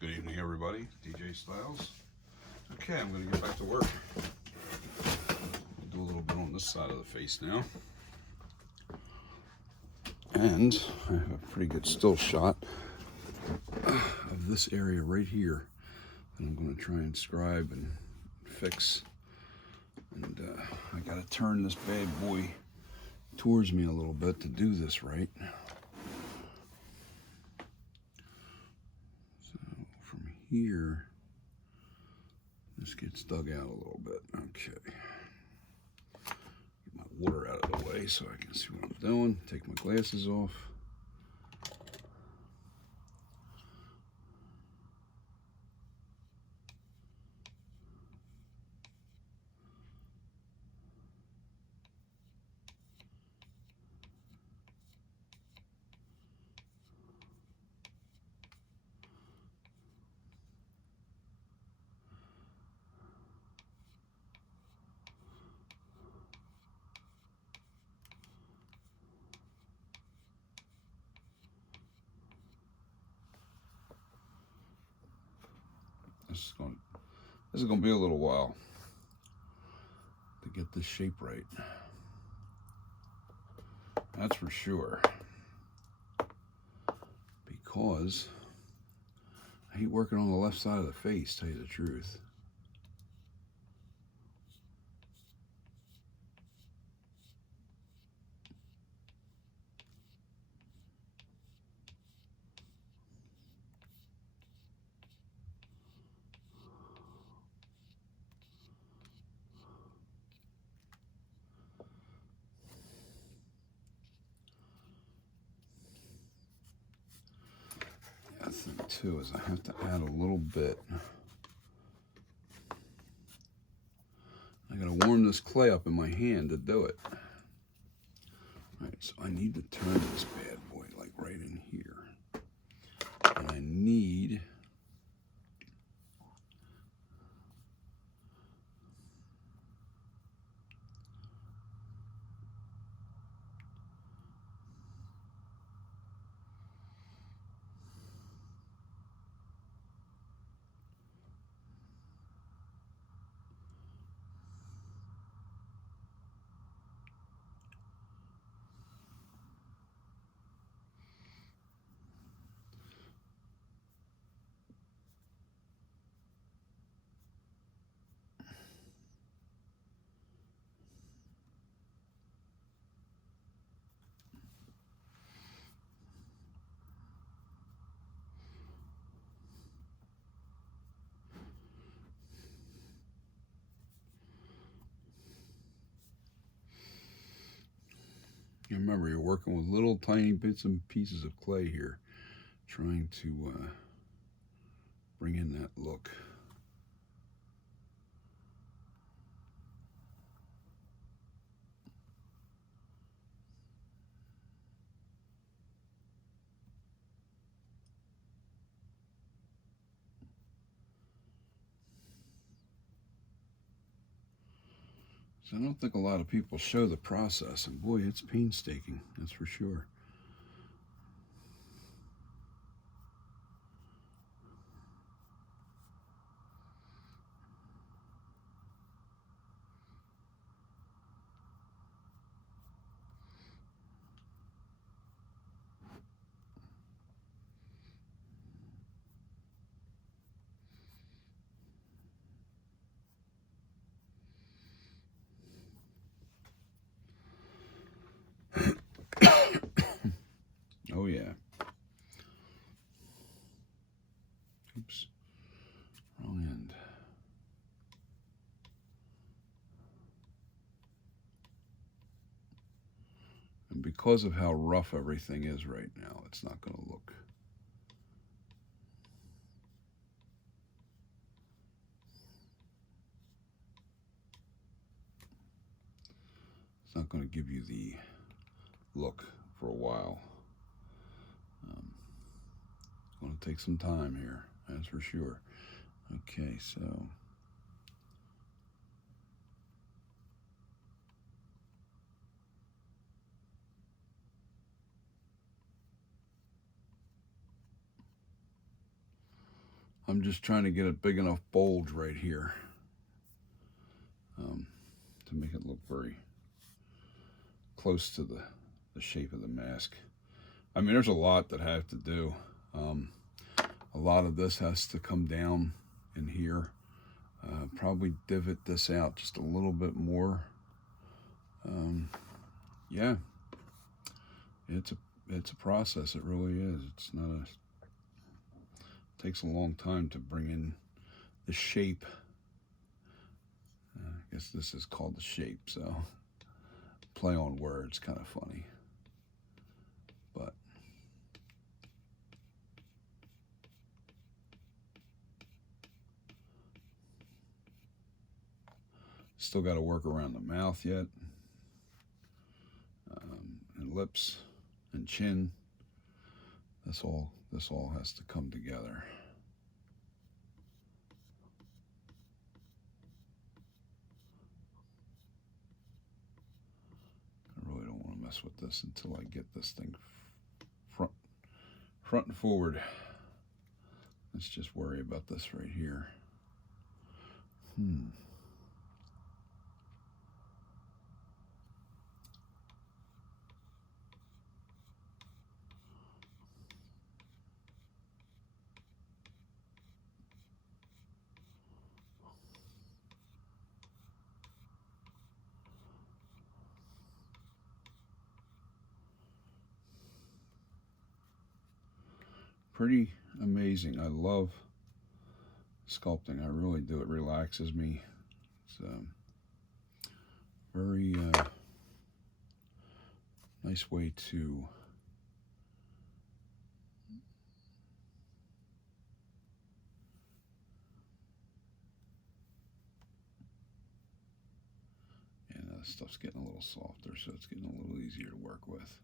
Good evening, everybody. DJ Styles. Okay, I'm going to get back to work. I'll do a little bit on this side of the face now. And I have a pretty good still shot of this area right here that I'm going to try and scribe and fix. And I got to turn this bad boy towards me a little bit to do this right. So from here, this gets dug out a little bit. Okay. Get my water out of the way so I can see what I'm doing. Take my glasses off. This is going to be a little while to get this shape right. That's for sure. Because I hate working on the left side of the face, to tell you the truth. The thing too is I have to add a little bit. I gotta warm this clay up in my hand to do it. Alright, so I need to turn this bad boy like right in here. And I need remember, you're working with little tiny bits and pieces of clay here, trying to bring in that look. So I don't think a lot of people show the process, and boy, it's painstaking, that's for sure. Oh yeah. Oops. Wrong end. And because of how rough everything is right now, it's not going to look. It's not going to give you the look for a while. It's going to take some time here, that's for sure. Okay, so I'm just trying to get a big enough bulge right here to make it look very close to the shape of the mask. I mean, there's a lot that I have to do. A lot of this has to come down in here. Probably divot this out just a little bit more. Yeah, it's a process. It really is. It's not a. It takes a long time to bring in the shape. I guess this is called the shape, so play on words, kind of funny, but still got to work around the mouth yet, and lips and chin. This all has to come together. I really don't want to mess with this until I get this thing front and forward. Let's just worry about this right here. Pretty amazing. I love sculpting. I really do. It relaxes me. It's very nice way to stuff's getting a little softer, so it's getting a little easier to work with.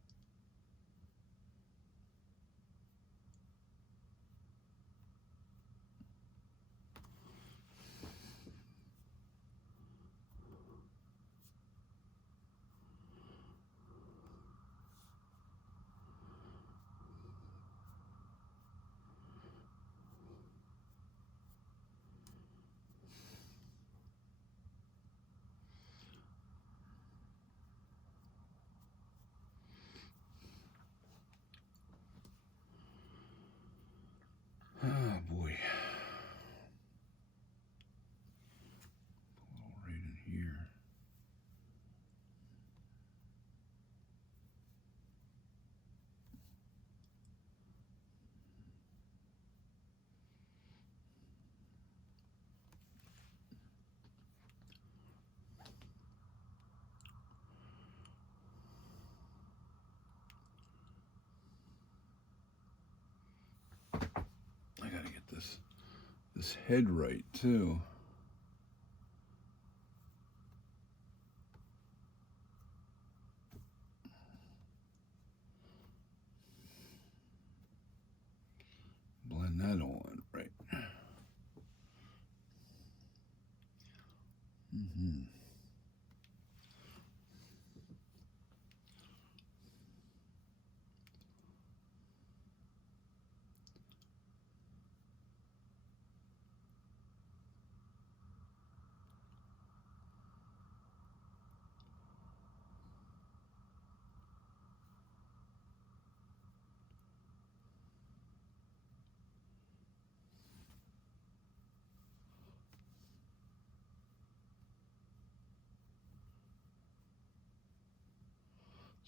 Oh boy. Put a little right in here. I gotta get this head right too. Blend that all in right.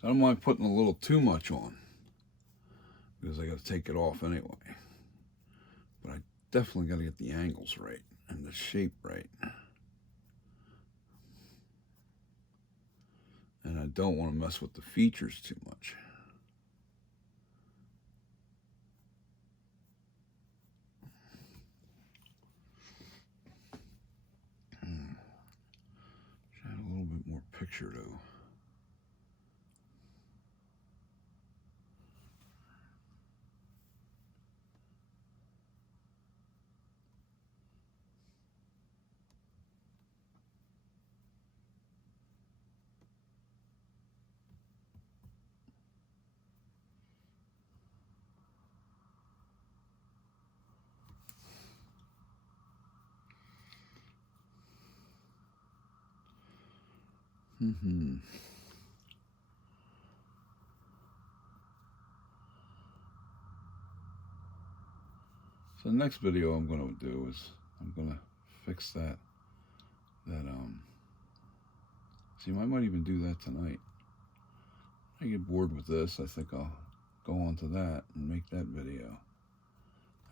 So I don't mind putting a little too much on, because I got to take it off anyway. But I definitely got to get the angles right and the shape right. And I don't want to mess with the features too much. Should add a little bit more picture though. So the next video I'm going to do is I'm going to fix that see, I might even do that tonight. I get bored with this, I think I'll go on to that and make that video.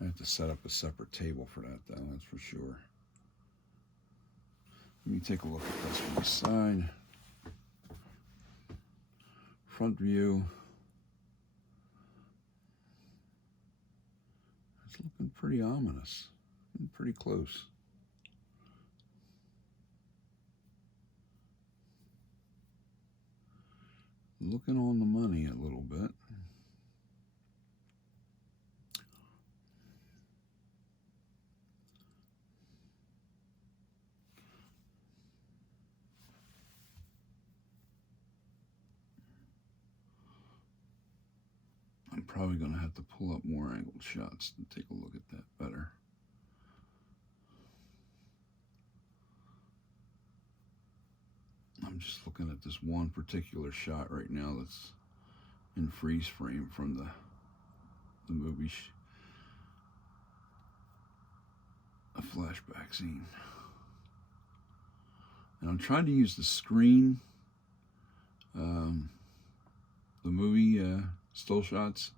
I have to set up a separate table for that though, that's for sure. Let me take a look at this from the side. Front view. It's looking pretty ominous. Pretty close. Looking on the money a little bit. I'm probably going to have to pull up more angled shots to take a look at that better. I'm just looking at this one particular shot right now that's in freeze frame from the movie a flashback scene. And I'm trying to use the screen, the movie still shots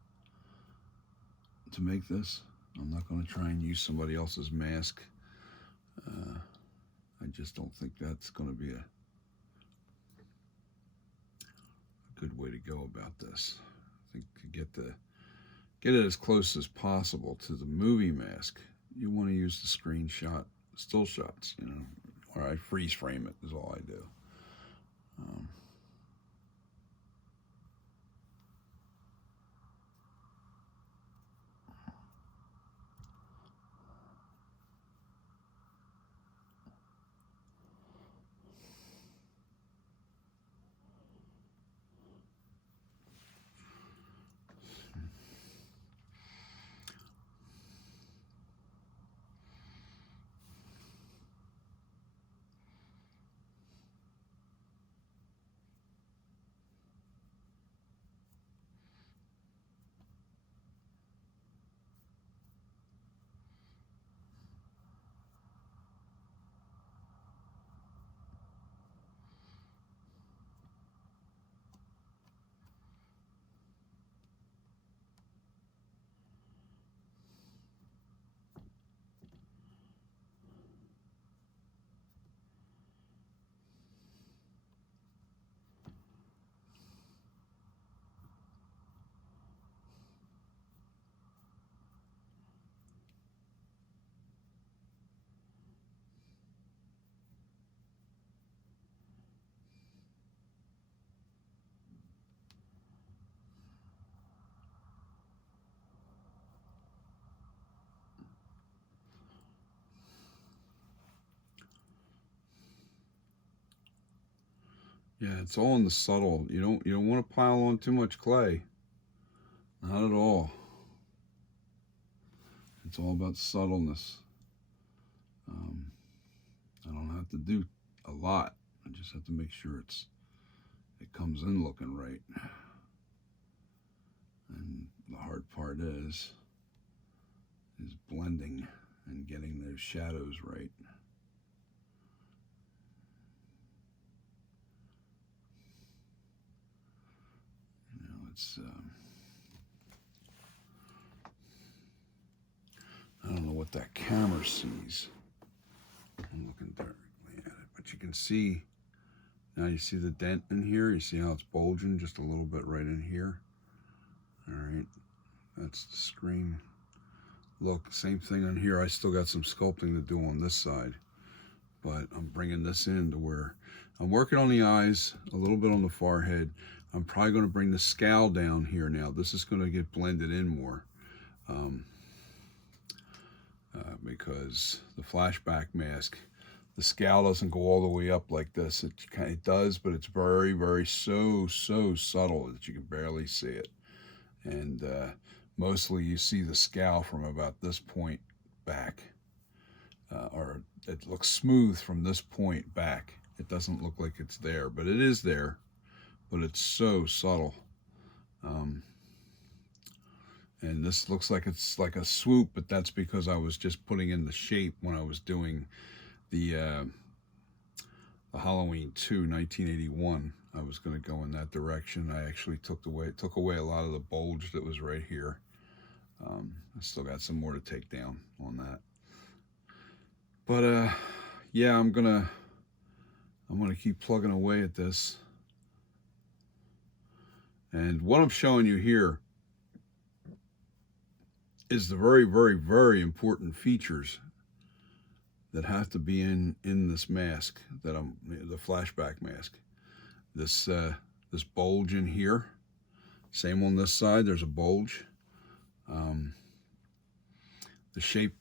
to make this. I'm not going to try and use somebody else's mask. I just don't think that's going to be a good way to go about this. I think to get it as close as possible to the movie mask, you want to use the screenshot still shots, you know, or I freeze frame it is all I do. Yeah, it's all in the subtle. You don't want to pile on too much clay. Not at all. It's all about subtleness. I don't have to do a lot. I just have to make sure it comes in looking right. And the hard part is blending and getting those shadows right. You know, it's I don't know what that camera sees. I'm looking directly at it, but you can see, now you see the dent in here, you see how it's bulging just a little bit right in here. All right, that's the screen. Look, same thing on here. I still got some sculpting to do on this side, but I'm bringing this in to where I'm working on the eyes, a little bit on the forehead. I'm probably going to bring the scowl down here now. This is going to get blended in more. Because the flashback mask, the scowl doesn't go all the way up like this. It does, but it's very, very so subtle that you can barely see it. And mostly you see the scowl from about this point back, or it looks smooth from this point back. it doesn't look like it's there, but it is there, but it's so subtle. And this looks like it's like a swoop, but that's because I was just putting in the shape when I was doing the Halloween 2 1981. I was going to go in that direction. I actually took away a lot of the bulge that was right here. I still got some more to take down on that. But yeah, I'm gonna keep plugging away at this. And what I'm showing you here is the very, very, very important features that have to be in this mask, that the flashback mask. This bulge in here, same on this side. There's a bulge. The shape,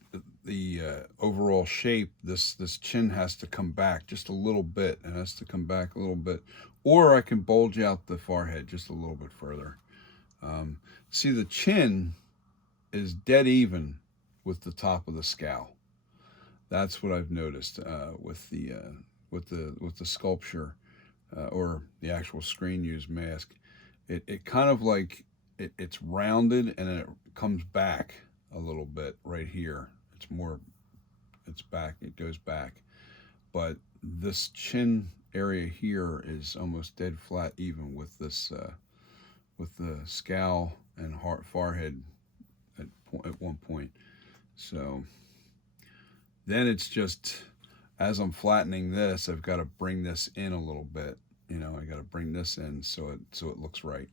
the overall shape, this chin has to come back just a little bit. It has to come back a little bit, or I can bulge out the forehead just a little bit further. See, the chin is dead even with the top of the scowl. That's what I've noticed with the sculpture or the actual screen used mask. It kind of like it's rounded and then it comes back a little bit right here. It's back. It goes back, but this chin area here is almost dead flat even with this with the scowl and forehead at one point. So then it's just, as I'm flattening this, I've got to bring this in a little bit. You know, I got to bring this in so it looks right.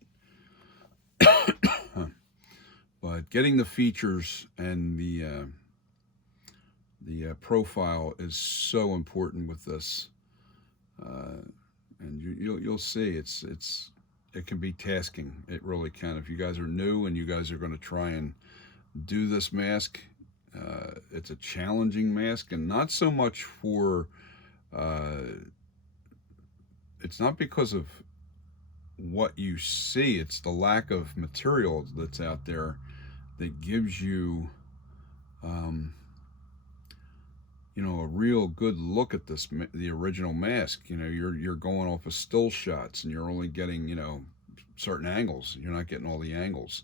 But getting the features and the profile is so important with this, and you'll see it can be tasking. It really can. If you guys are new and you guys are going to try and do this mask, it's a challenging mask, and not so much for it's not because of what you see. It's the lack of material that's out there that gives you you know, a real good look at the original mask. You know, you're going off of still shots and you're only getting, you know, certain angles. You're not getting all the angles,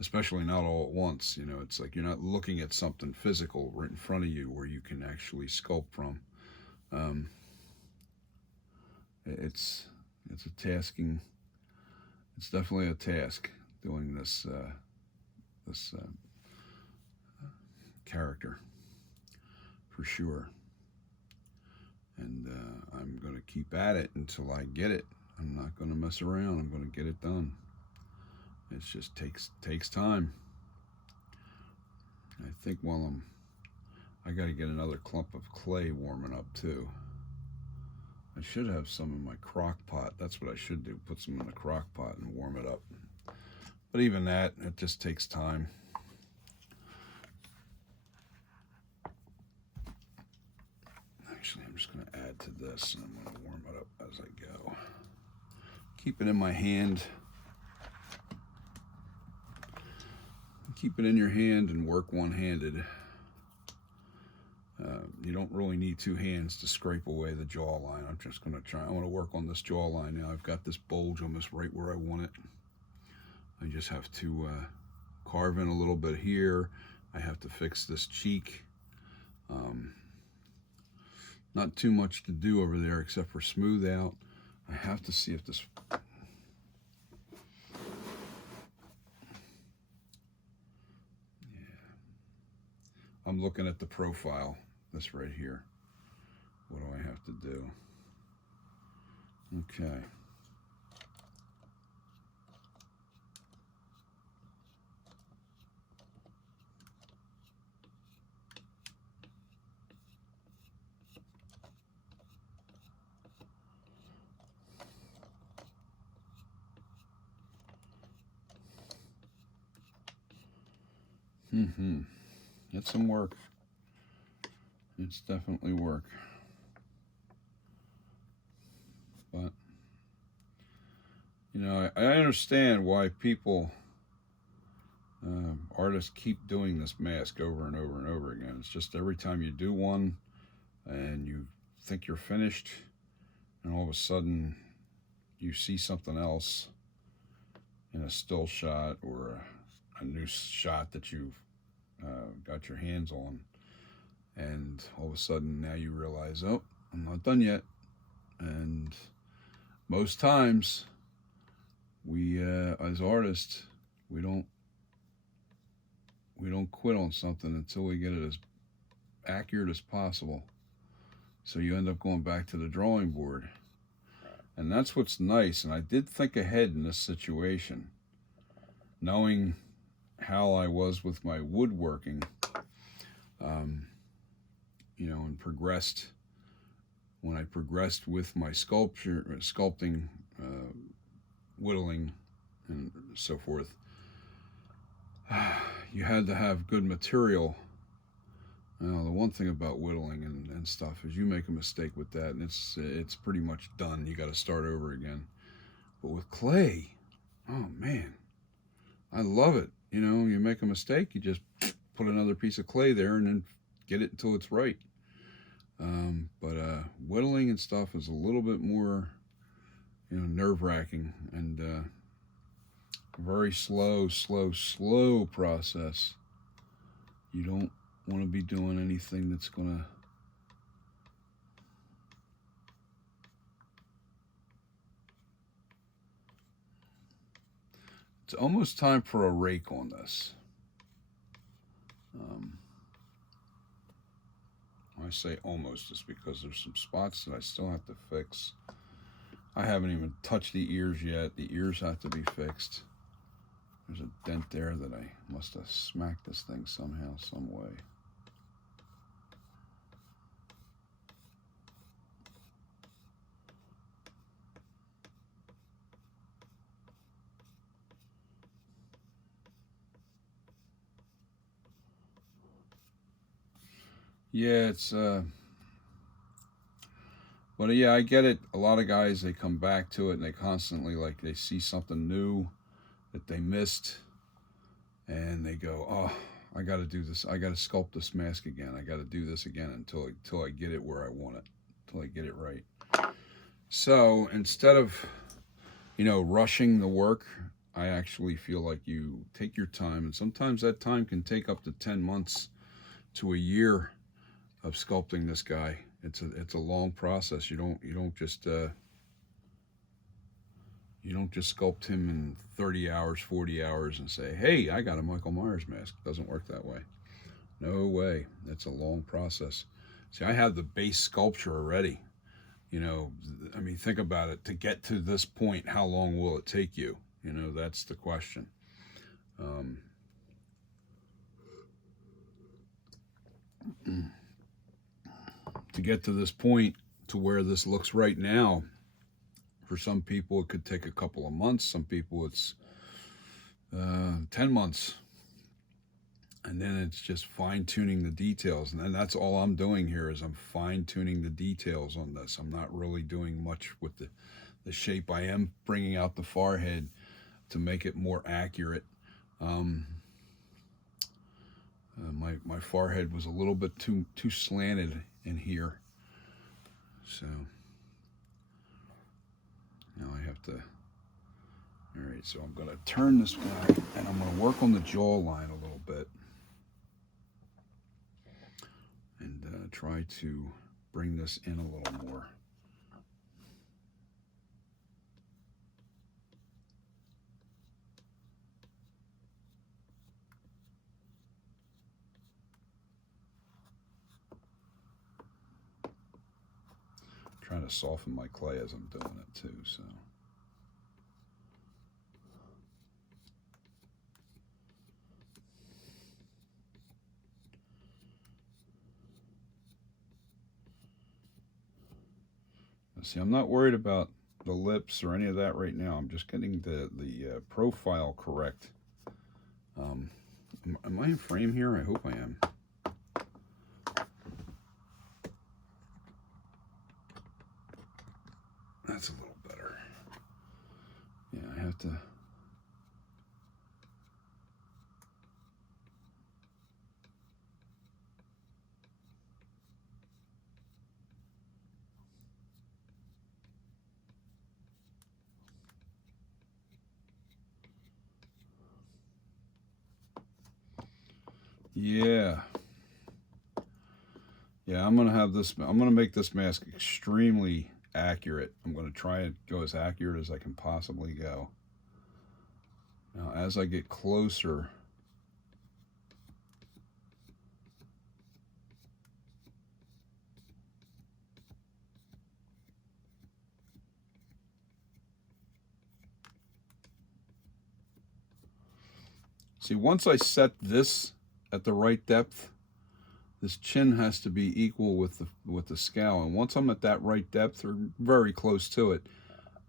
especially not all at once. You know, it's like you're not looking at something physical right in front of you where you can actually sculpt from. It's a tasking. It's definitely a task doing this character, for sure. And I'm going to keep at it until I get it. I'm not going to mess around. I'm going to get it done. It just takes time. I think I got to get another clump of clay warming up too. I should have some in my crock pot. That's what I should do. Put some in the crock pot and warm it up. But even that, it just takes time. Actually, I'm just going to add to this and I'm going to warm it up as I go. Keep it in my hand. Keep it in your hand and work one-handed. You don't really need two hands to scrape away the jawline. I'm just going to try. I want to work on this jawline now. I've got this bulge almost right where I want it. I just have to carve in a little bit here. I have to fix this cheek. Not too much to do over there except for smooth out. I have to see if this... Yeah. I'm looking at the profile, this right here. What do I have to do? Okay. It's some work. It's definitely work. But, you know, I understand why people, artists keep doing this mask over and over again. It's just every time you do one and you think you're finished, and all of a sudden you see something else in a still shot or a new shot that you've got your hands on, and all of a sudden now you realize, oh, I'm not done yet. And most times we as artists, we don't quit on something until we get it as accurate as possible. So you end up going back to the drawing board. And that's what's nice. And I did think ahead in this situation, knowing how I was with my woodworking, and progressed. When I progressed with my sculpting, whittling, and so forth, you had to have good material. Now, the one thing about whittling and stuff is you make a mistake with that, and it's pretty much done. You got to start over again. But with clay, oh man, I love it. You make a mistake, you just put another piece of clay there and then get it until it's right. But whittling and stuff is a little bit more, nerve-wracking and very slow process. You don't want to be doing anything that's gonna it's almost time for a rake on this. I say almost just because there's some spots that I still have to fix. I haven't even touched the ears yet. The ears have to be fixed. There's a dent there that I must have smacked this thing somehow, some way. Yeah, but yeah, I get it. A lot of guys, they come back to it and they constantly, like, they see something new that they missed and they go, oh, I got to do this. I got to sculpt this mask again. I got to do this again until I get it where I want it, until I get it right. So instead of, rushing the work, I actually feel like you take your time, and sometimes that time can take up to 10 months to a year of sculpting this guy. It's a long process. You don't just sculpt him in 30 hours, 40 hours and say, hey, I got a Michael Myers mask. It doesn't work that way. No way. That's a long process. See, I have the base sculpture already. Think about it. To get to this point, how long will it take you? That's the question. To get to this point, to where this looks right now, for some people it could take a couple of months. Some people it's 10 months. And then it's just fine-tuning the details. And then that's all I'm doing here is I'm fine-tuning the details on this. I'm not really doing much with the shape. I am bringing out the forehead to make it more accurate. My forehead was a little bit too slanted in here. So now I have to... All right, so I'm going to turn this guy, and I'm going to work on the jawline a little bit. And try to bring this in a little more. I'm trying to soften my clay as I'm doing it too, so. See, I'm not worried about the lips or any of that right now. I'm just getting the profile correct. Am I in frame here? I hope I am. That's a little better. Yeah, I have to... Yeah. Yeah, I'm gonna make this mask extremely accurate. I'm gonna try and go as accurate as I can possibly go. Now, as I get closer, see, once I set this at the right depth, this chin has to be equal with the scowl. And once I'm at that right depth, or very close to it,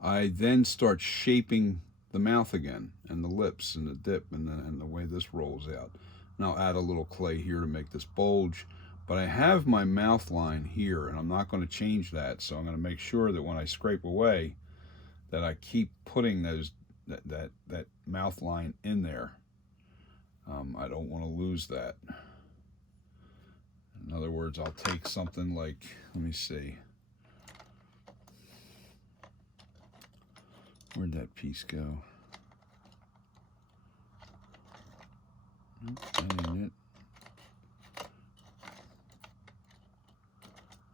I then start shaping the mouth again, and the lips, and the dip, and the way this rolls out. And I'll add a little clay here to make this bulge. But I have my mouth line here, and I'm not going to change that. So I'm going to make sure that when I scrape away, that I keep putting that mouth line in there. I don't want to lose that. In other words, I'll take something like, let me see. Where'd that piece go? Nope, that ain't it.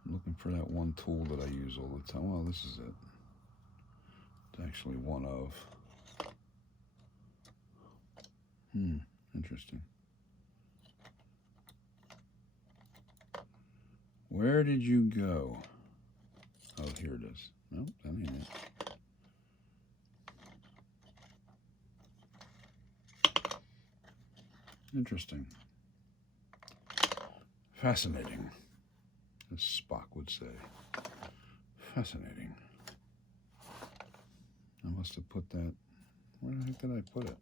I'm looking for that one tool that I use all the time. Well, this is it. It's actually one of. Interesting. Where did you go? Oh, here it is. Nope, that ain't it. Interesting. Fascinating, as Spock would say. Fascinating. I must have put that. Where the heck did I put it?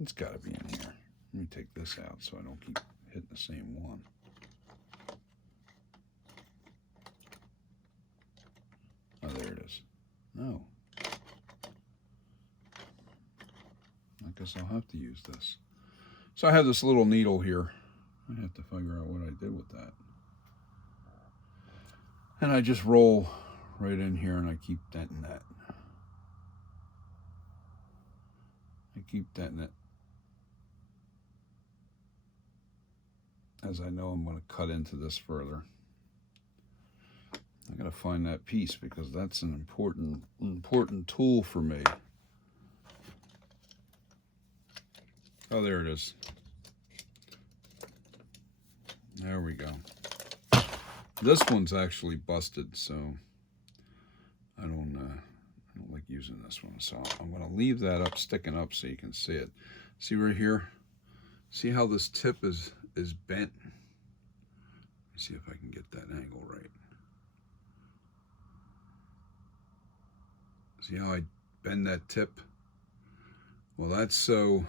It's got to be in here. Let me take this out so I don't keep hitting the same one. Oh, there it is. No. I guess I'll have to use this. So I have this little needle here. I have to figure out what I did with that. And I just roll right in here and I keep denting that. I keep denting it. As I know I'm going to cut into this further. I got to find that piece because that's an important tool for me. Oh, there it is. There we go. This one's actually busted, so I don't like using this one. So I'm going to leave that up, sticking up, so you can see it. See right here? See how this tip is bent? Let's see if I can get that angle right. See how I bend that tip? Well, that's so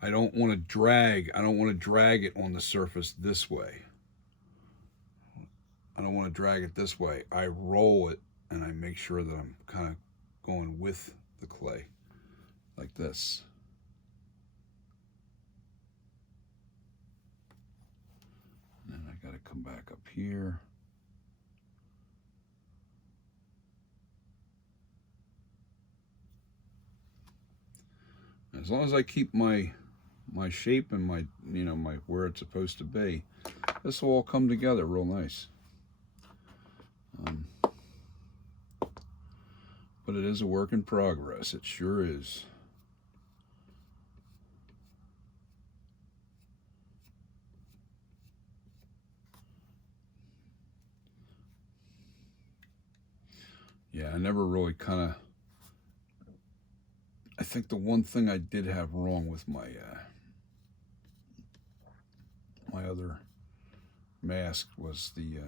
I don't want to drag it on the surface this way. I don't want to drag it this way. I roll it and I make sure that I'm kind of going with the clay like this. And then I got to come back up here. As long as I keep my shape and my where it's supposed to be, this will all come together real nice. But it is a work in progress. It sure is. Yeah, I never really I think the one thing I did have wrong with my my other mask was the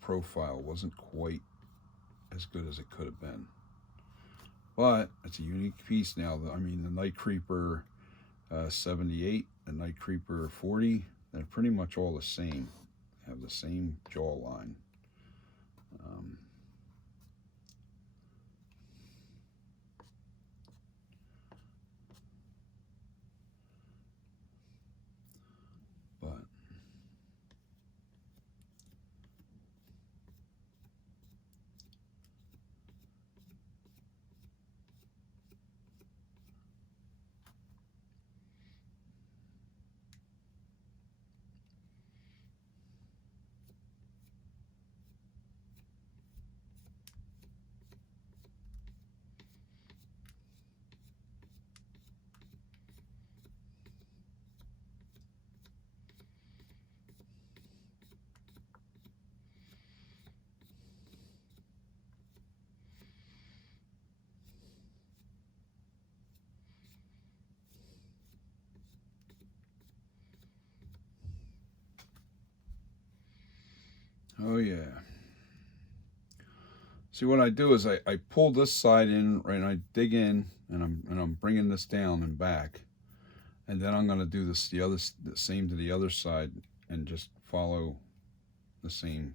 profile wasn't quite as good as it could have been. But it's a unique piece now. I mean, the NightCreeper 78, the NightCreeper 40, they're pretty much all the same. They have the same jawline. But Oh yeah. See, what I do is I pull this side in, right, and I dig in, and I'm bringing this down and back, and then I'm going to do this the same to the other side, and just follow the same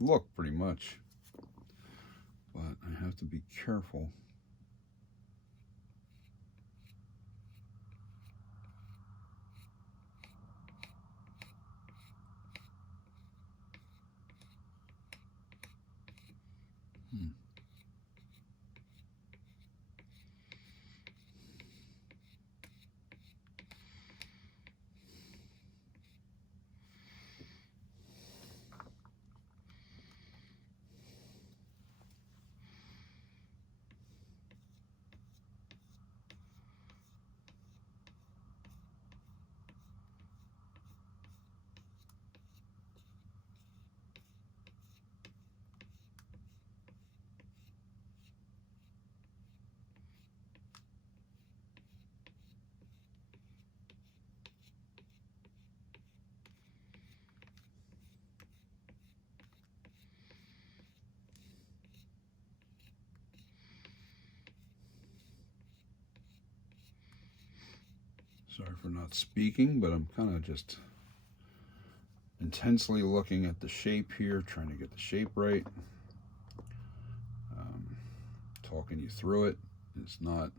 look pretty much. But I have to be careful. Sorry for not speaking, but I'm kind of just intensely looking at the shape here, trying to get the shape right. Talking you through it. It's not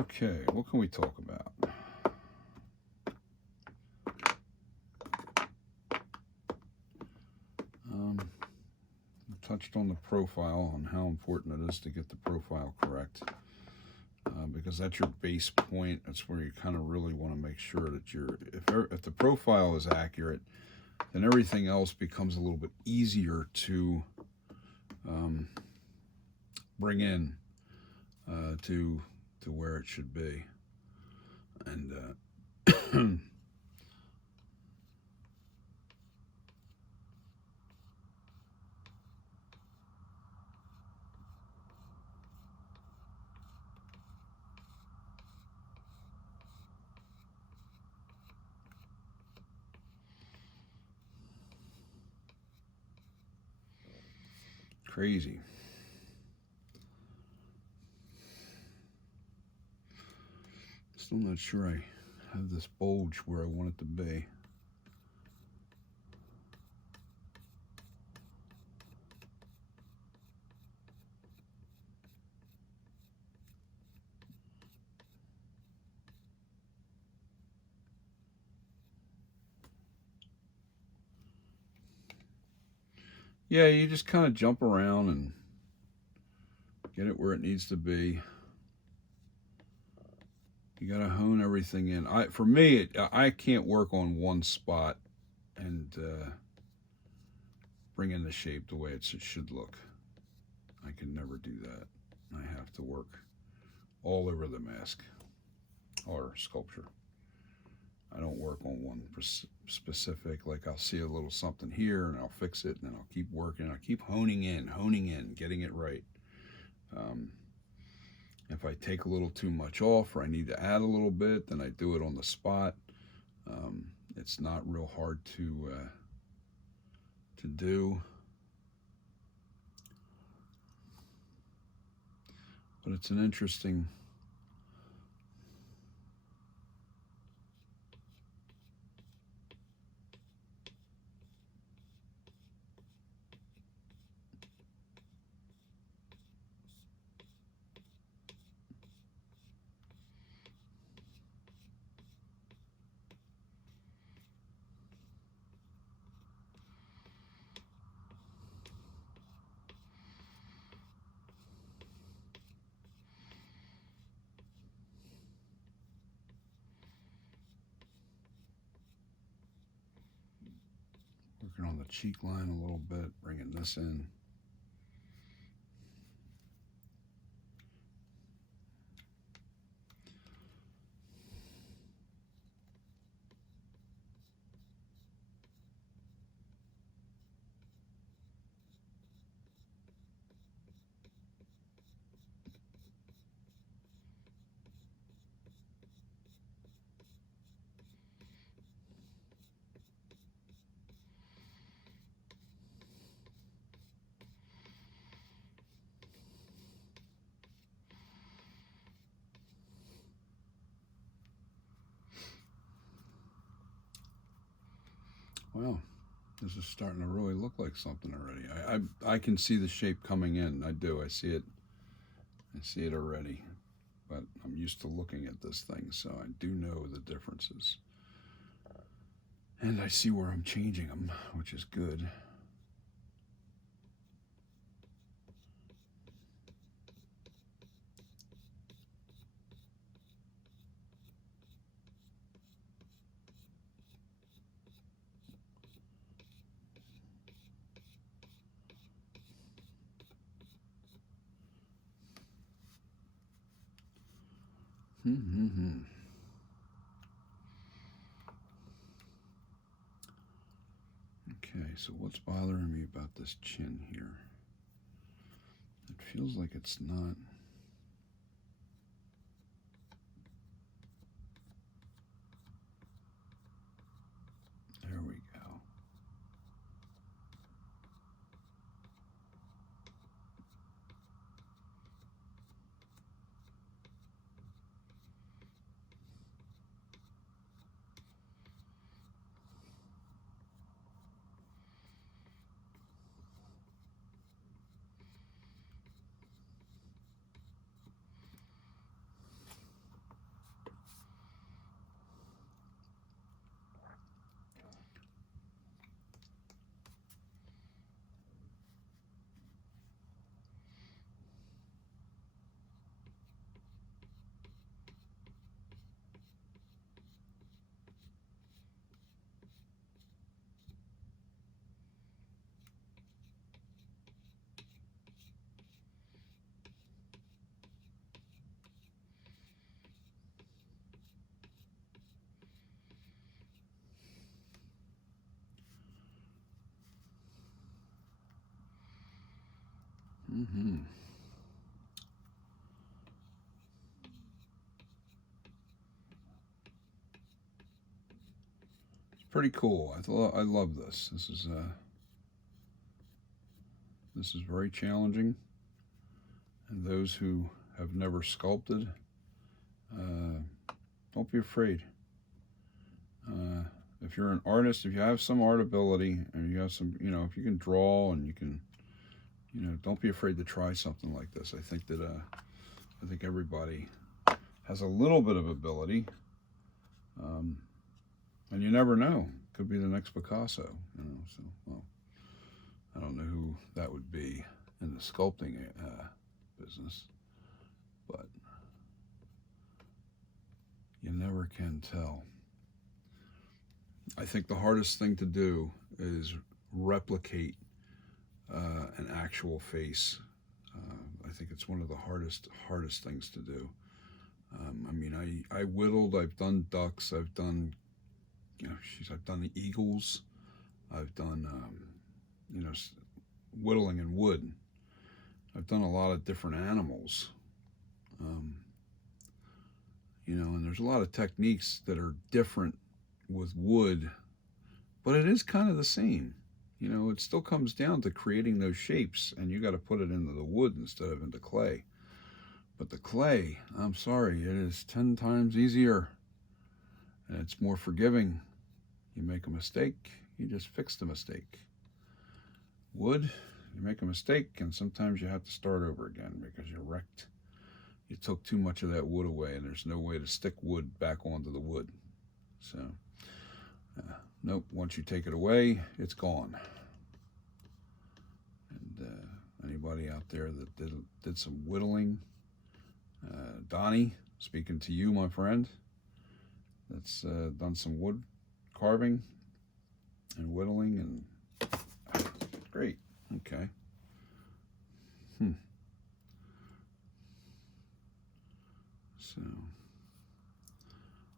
okay. What can we talk about? Touched on the profile, on how important it is to get the profile correct, because that's your base point. That's where you kind of really want to make sure that if the profile is accurate, then everything else becomes a little bit easier to bring in to where it should be. And crazy. Still not sure I have this bulge where I want it to be. Yeah, you just kind of jump around and get it where it needs to be. You got to hone everything in. For me, I can't work on one spot and bring in the shape the way it should look. I can never do that. I have to work all over the mask or sculpture. I don't work on one specific, like I'll see a little something here and I'll fix it, and then I'll keep working. I'll keep honing in, getting it right. If I take a little too much off, or I need to add a little bit, then I do it on the spot. It's not real hard to do, but it's an interesting. Working on the cheek line a little bit, bringing this in. Wow, this is starting to really look like something already. I can see the shape coming in. I do. I see it. I see it already. But I'm used to looking at this thing, so I do know the differences. And I see where I'm changing them, which is good. Okay, so what's bothering me about this chin here? It feels like it's not. There we go. It's pretty cool. I love this. This is very challenging, and those who have never sculpted, don't be afraid. If you're an artist, if you have some art ability, and you have some, if you can draw and you can, don't be afraid to try something like this. I think everybody has a little bit of ability, and you never know. Could be the next Picasso, So, well, I don't know who that would be in the sculpting business, but you never can tell. I think the hardest thing to do is replicate an actual face. I think it's one of the hardest things to do. I mean, I whittled. I've done ducks. I've done, I've done the eagles. I've done, whittling in wood. I've done a lot of different animals. And there's a lot of techniques that are different with wood, but it is kind of the same. It still comes down to creating those shapes, and you got to put it into the wood instead of into clay. But the clay, I'm sorry, it is 10 times easier, and it's more forgiving. You make a mistake, you just fix the mistake. Wood, you make a mistake, and sometimes you have to start over again because you're wrecked. You took too much of that wood away, and there's no way to stick wood back onto the wood. So, nope, once you take it away, it's gone. And anybody out there that did some whittling, Donnie, speaking to you, my friend, that's done some wood carving, and whittling, and great. Okay. So,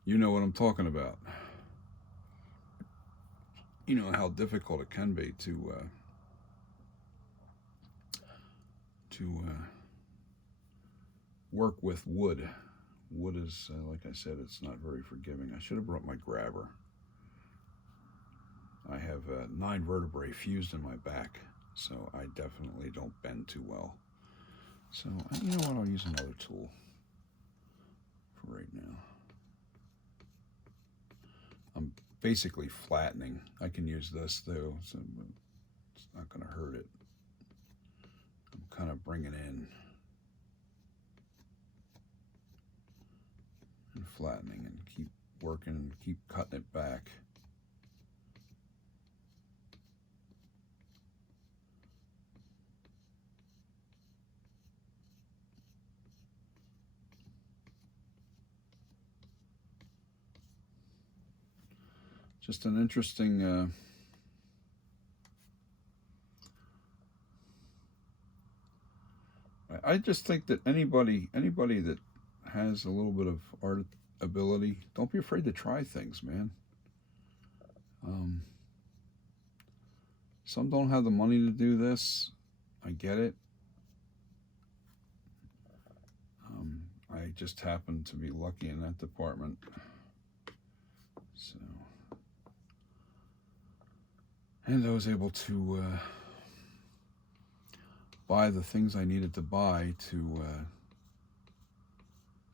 you know what I'm talking about. You know how difficult it can be to work with wood. Wood is, like I said, it's not very forgiving. I should have brought my grabber. I have 9 vertebrae fused in my back, so I definitely don't bend too well. So, you know what, I'll use another tool for right now. I'm basically flattening. I can use this though, so it's not going to hurt it. I'm kind of bringing in and flattening and keep working and keep cutting it back. Just an interesting I just think that anybody that has a little bit of art ability, don't be afraid to try things, man. Some don't have the money to do this. I get it. I just happen to be lucky in that department. So, and I was able to buy the things I needed to buy to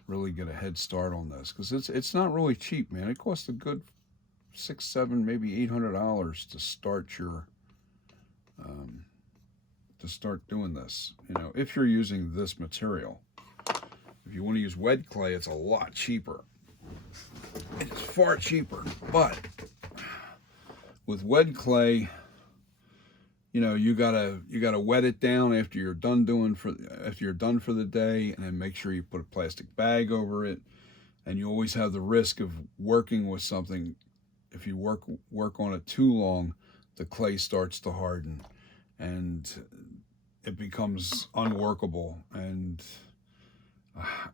really get a head start on this, because it's not really cheap, man. It costs a good $600, $700, maybe $800 to start your to start doing this. You know, if you're using this material. If you want to use wet clay, it's a lot cheaper. It's far cheaper, but with wet clay, you know, you gotta wet it down after you're done for the day, and then make sure you put a plastic bag over it. And you always have the risk of working with something. If you work on it too long, the clay starts to harden, and it becomes unworkable. And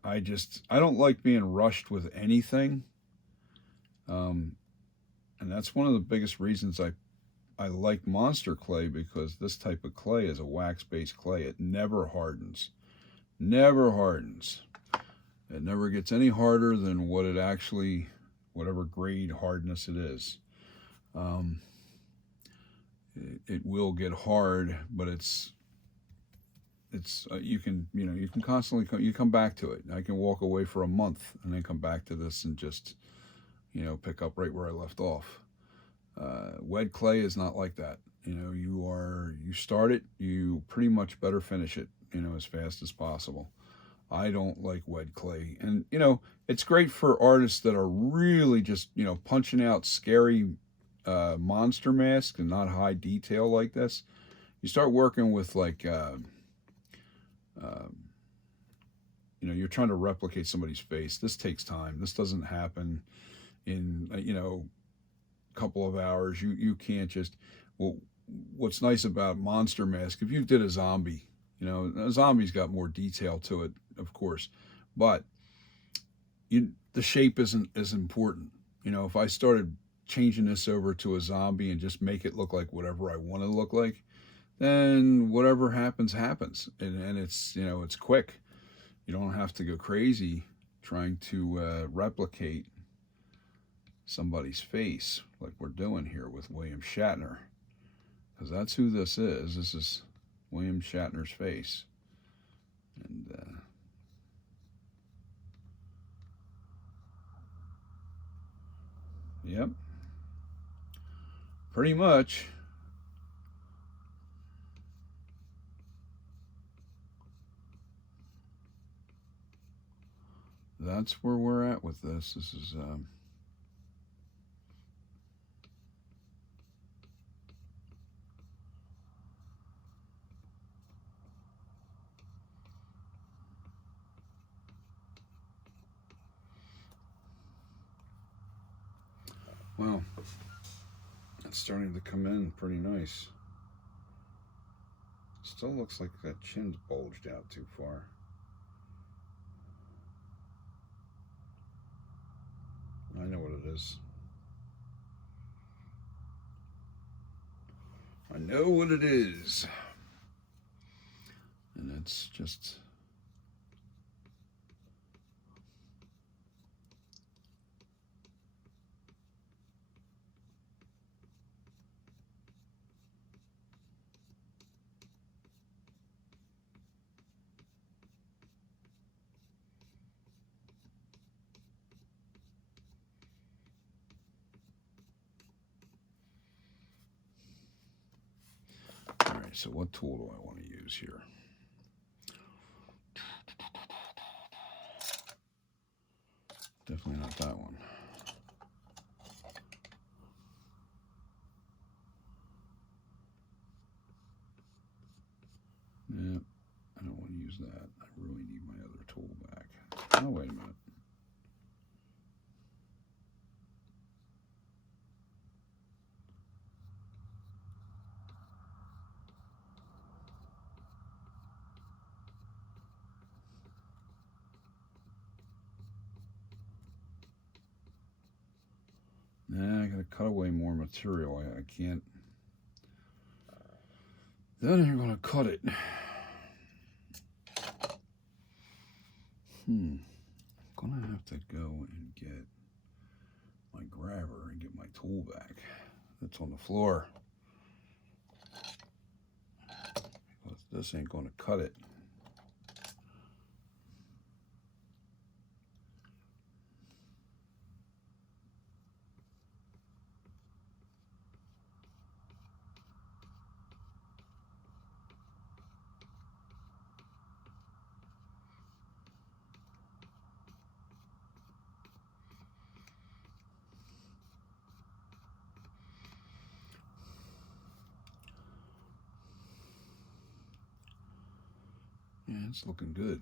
I don't like being rushed with anything. And that's one of the biggest reasons I like Monster Clay, because this type of clay is a wax-based clay. It never hardens. Never hardens. It never gets any harder than what it actually, whatever grade hardness it is. It will get hard, but you can constantly you come back to it. I can walk away for a month and then come back to this and just, you know, pick up right where I left off. Wet clay is not like that. You know, you start it, you pretty much better finish it, you know, as fast as possible. I don't like wet clay. And, you know, it's great for artists that are really just, you know, punching out scary monster masks and not high detail like this. You start working with like, you know, you're trying to replicate somebody's face. This takes time. This doesn't happen in, you know, a couple of hours. You can't just, well, what's nice about monster mask, if you did a zombie, you know, a zombie's got more detail to it, of course, but the shape isn't as important. You know, if I started changing this over to a zombie and just make it look like whatever I want to look like, then whatever happens, and it's, you know, it's quick. You don't have to go crazy trying to replicate somebody's face like we're doing here with William Shatner, because that's who this is. This is William Shatner's face. And yep, pretty much. That's where we're at with this. This is well, it's starting to come in pretty nice. Still looks like that chin's bulged out too far. I know what it is. I know what it is. And it's just... All right, so what tool do I want to use here? Definitely not that one. Yep, I don't want to use that. I really need my other tool back. Oh, wait a minute. Nah, I gotta cut away more material. I can't. That ain't gonna cut it. I'm gonna have to go and get my grabber and get my tool back. That's on the floor. Because this ain't gonna cut it. Yeah, it's looking good.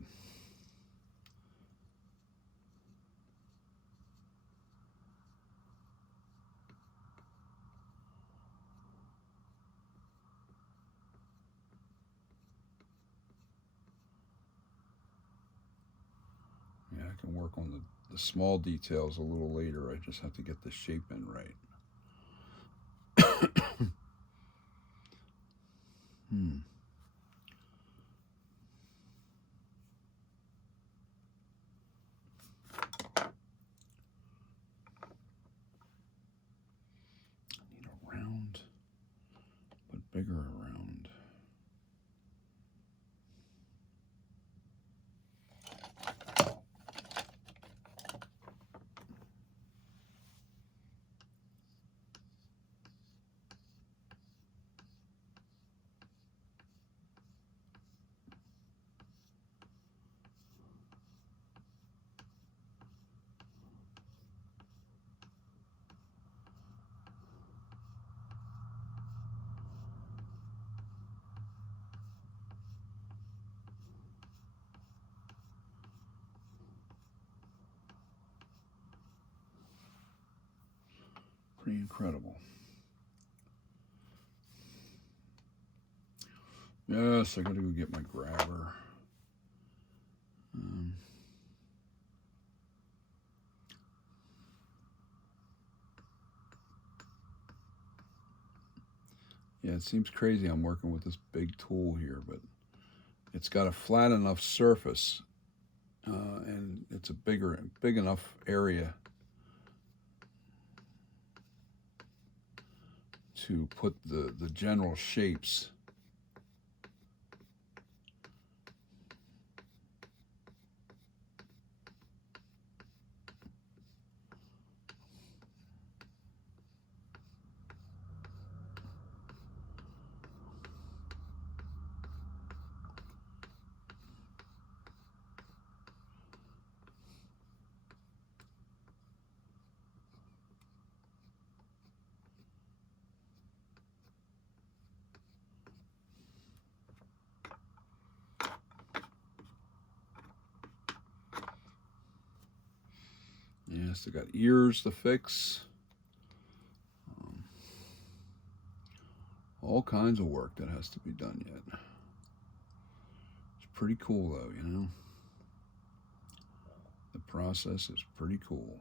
Yeah, I can work on the small details a little later. I just have to get the shape in right. I need a round, but bigger around. Pretty incredible. Yes, I gotta go get my grabber. Yeah, it seems crazy I'm working with this big tool here, but it's got a flat enough surface and it's a big enough area to put the general shapes. Yes, I got ears to fix. All kinds of work that has to be done yet. It's pretty cool though, you know. The process is pretty cool.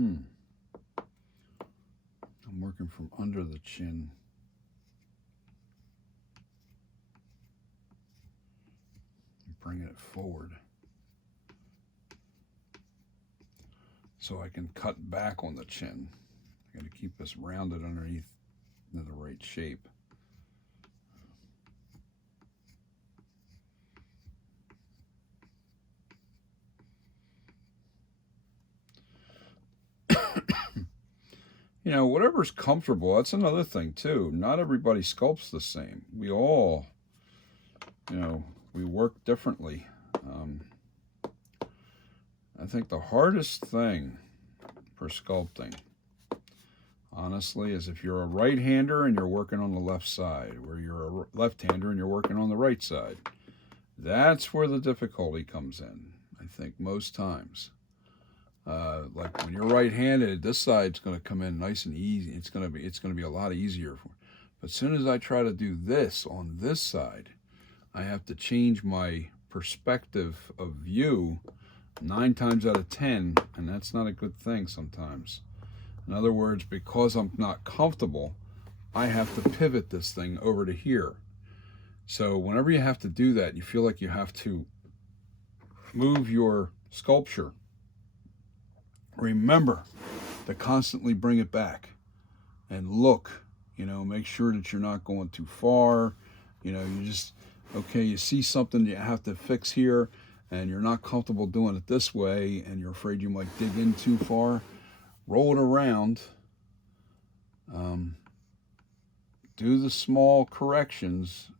I'm working from under the chin. Bringing it forward. So I can cut back on the chin. I got to keep this rounded underneath in the right shape. You know, whatever's comfortable, that's another thing too. Not everybody sculpts the same. We all, you know, we work differently. I think the hardest thing for sculpting, honestly, is if you're a right-hander and you're working on the left side, or you're a left-hander and you're working on the right side. That's where the difficulty comes in, I think, most times. Like when you're right-handed, this side's going to come in nice and easy. It's going to be a lot easier. But as soon as I try to do this on this side, I have to change my perspective of view 9 times out of 10, and that's not a good thing sometimes. In other words, because I'm not comfortable, I have to pivot this thing over to here. So whenever you have to do that, you feel like you have to move your sculpture. Remember to constantly bring it back and look, you know, make sure that you're not going too far. You know, you just, okay, you see something you have to fix here and you're not comfortable doing it this way and you're afraid you might dig in too far. Roll it around. Do the small corrections,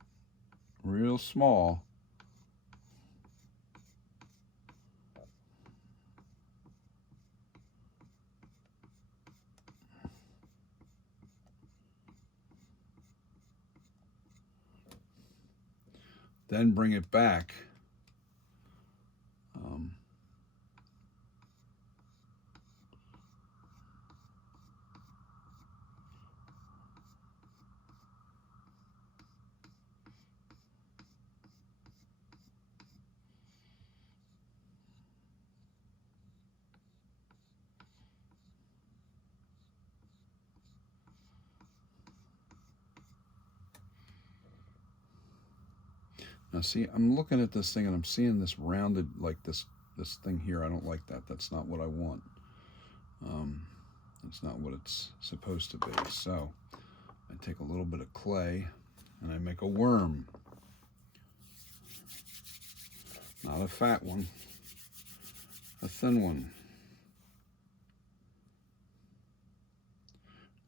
real small. Then bring it back. Now see, I'm looking at this thing and I'm seeing this rounded, like this thing here. I don't like that. That's not what I want. That's not what it's supposed to be. So I take a little bit of clay and I make a worm. Not a fat one, a thin one.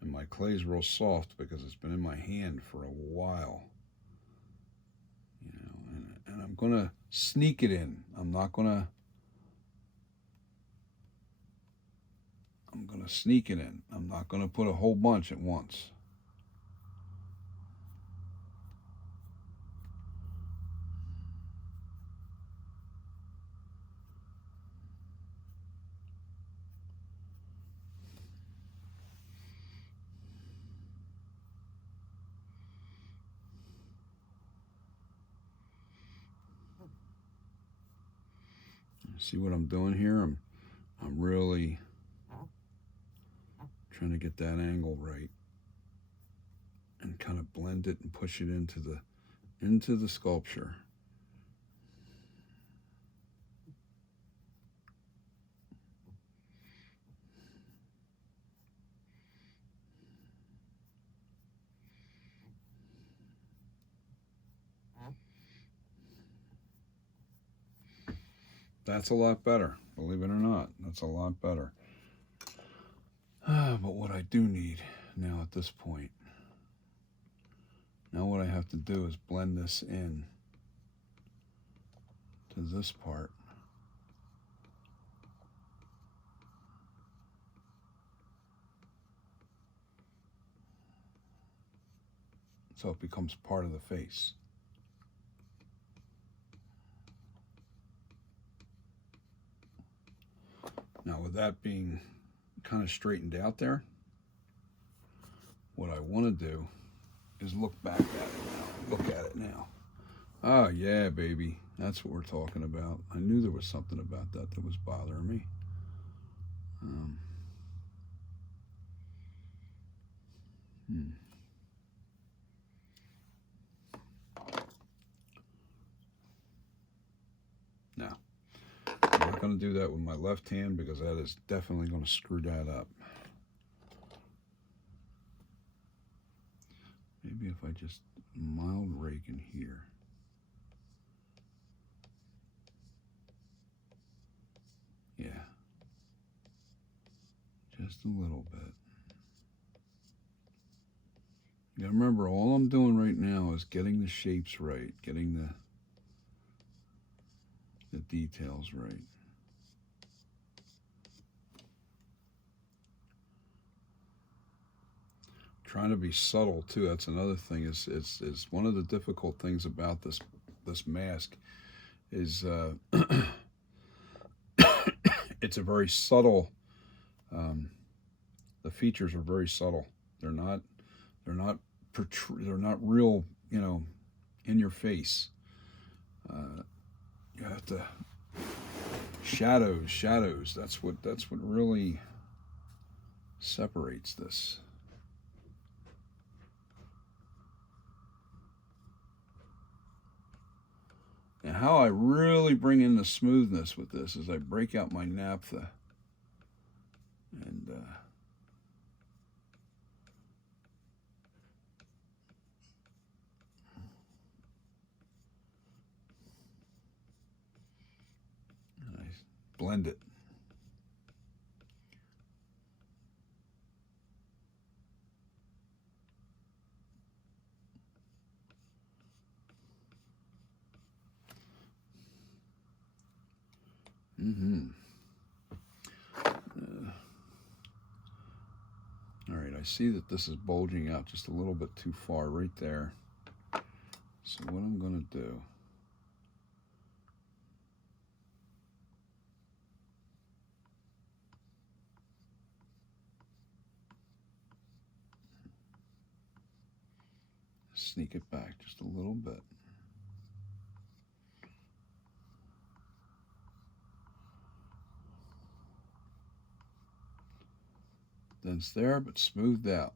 And my clay's real soft because it's been in my hand for a while. You know, and I'm gonna sneak it in. I'm gonna sneak it in. I'm not gonna put a whole bunch at once. See what I'm doing here? I'm really trying to get that angle right and kind of blend it and push it into the sculpture. That's a lot better, believe it or not. That's a lot better. But what I do need now at this point, now what I have to do is blend this in to this part. So it becomes part of the face. Now with that being kind of straightened out there, what I want to do is look back at it now. Look at it now. Oh yeah, baby. That's what we're talking about. I knew there was something about that was bothering me. Now, I'm not going to do that with my left hand because that is definitely going to screw that up. Maybe if I just mild rake in here. Yeah. Just a little bit. Now remember, all I'm doing right now is getting the shapes right, getting the details right. Trying to be subtle too. That's another thing. Is one of the difficult things about this mask is it's a very subtle. The features are very subtle. They're not real, you know, in your face. You have to shadows. That's what really separates this. And how I really bring in the smoothness with this is I break out my naphtha and I blend it. All right, I see that this is bulging out just a little bit too far right there. So what I'm going to do, sneak it back just a little bit. Then it's there, but smoothed out.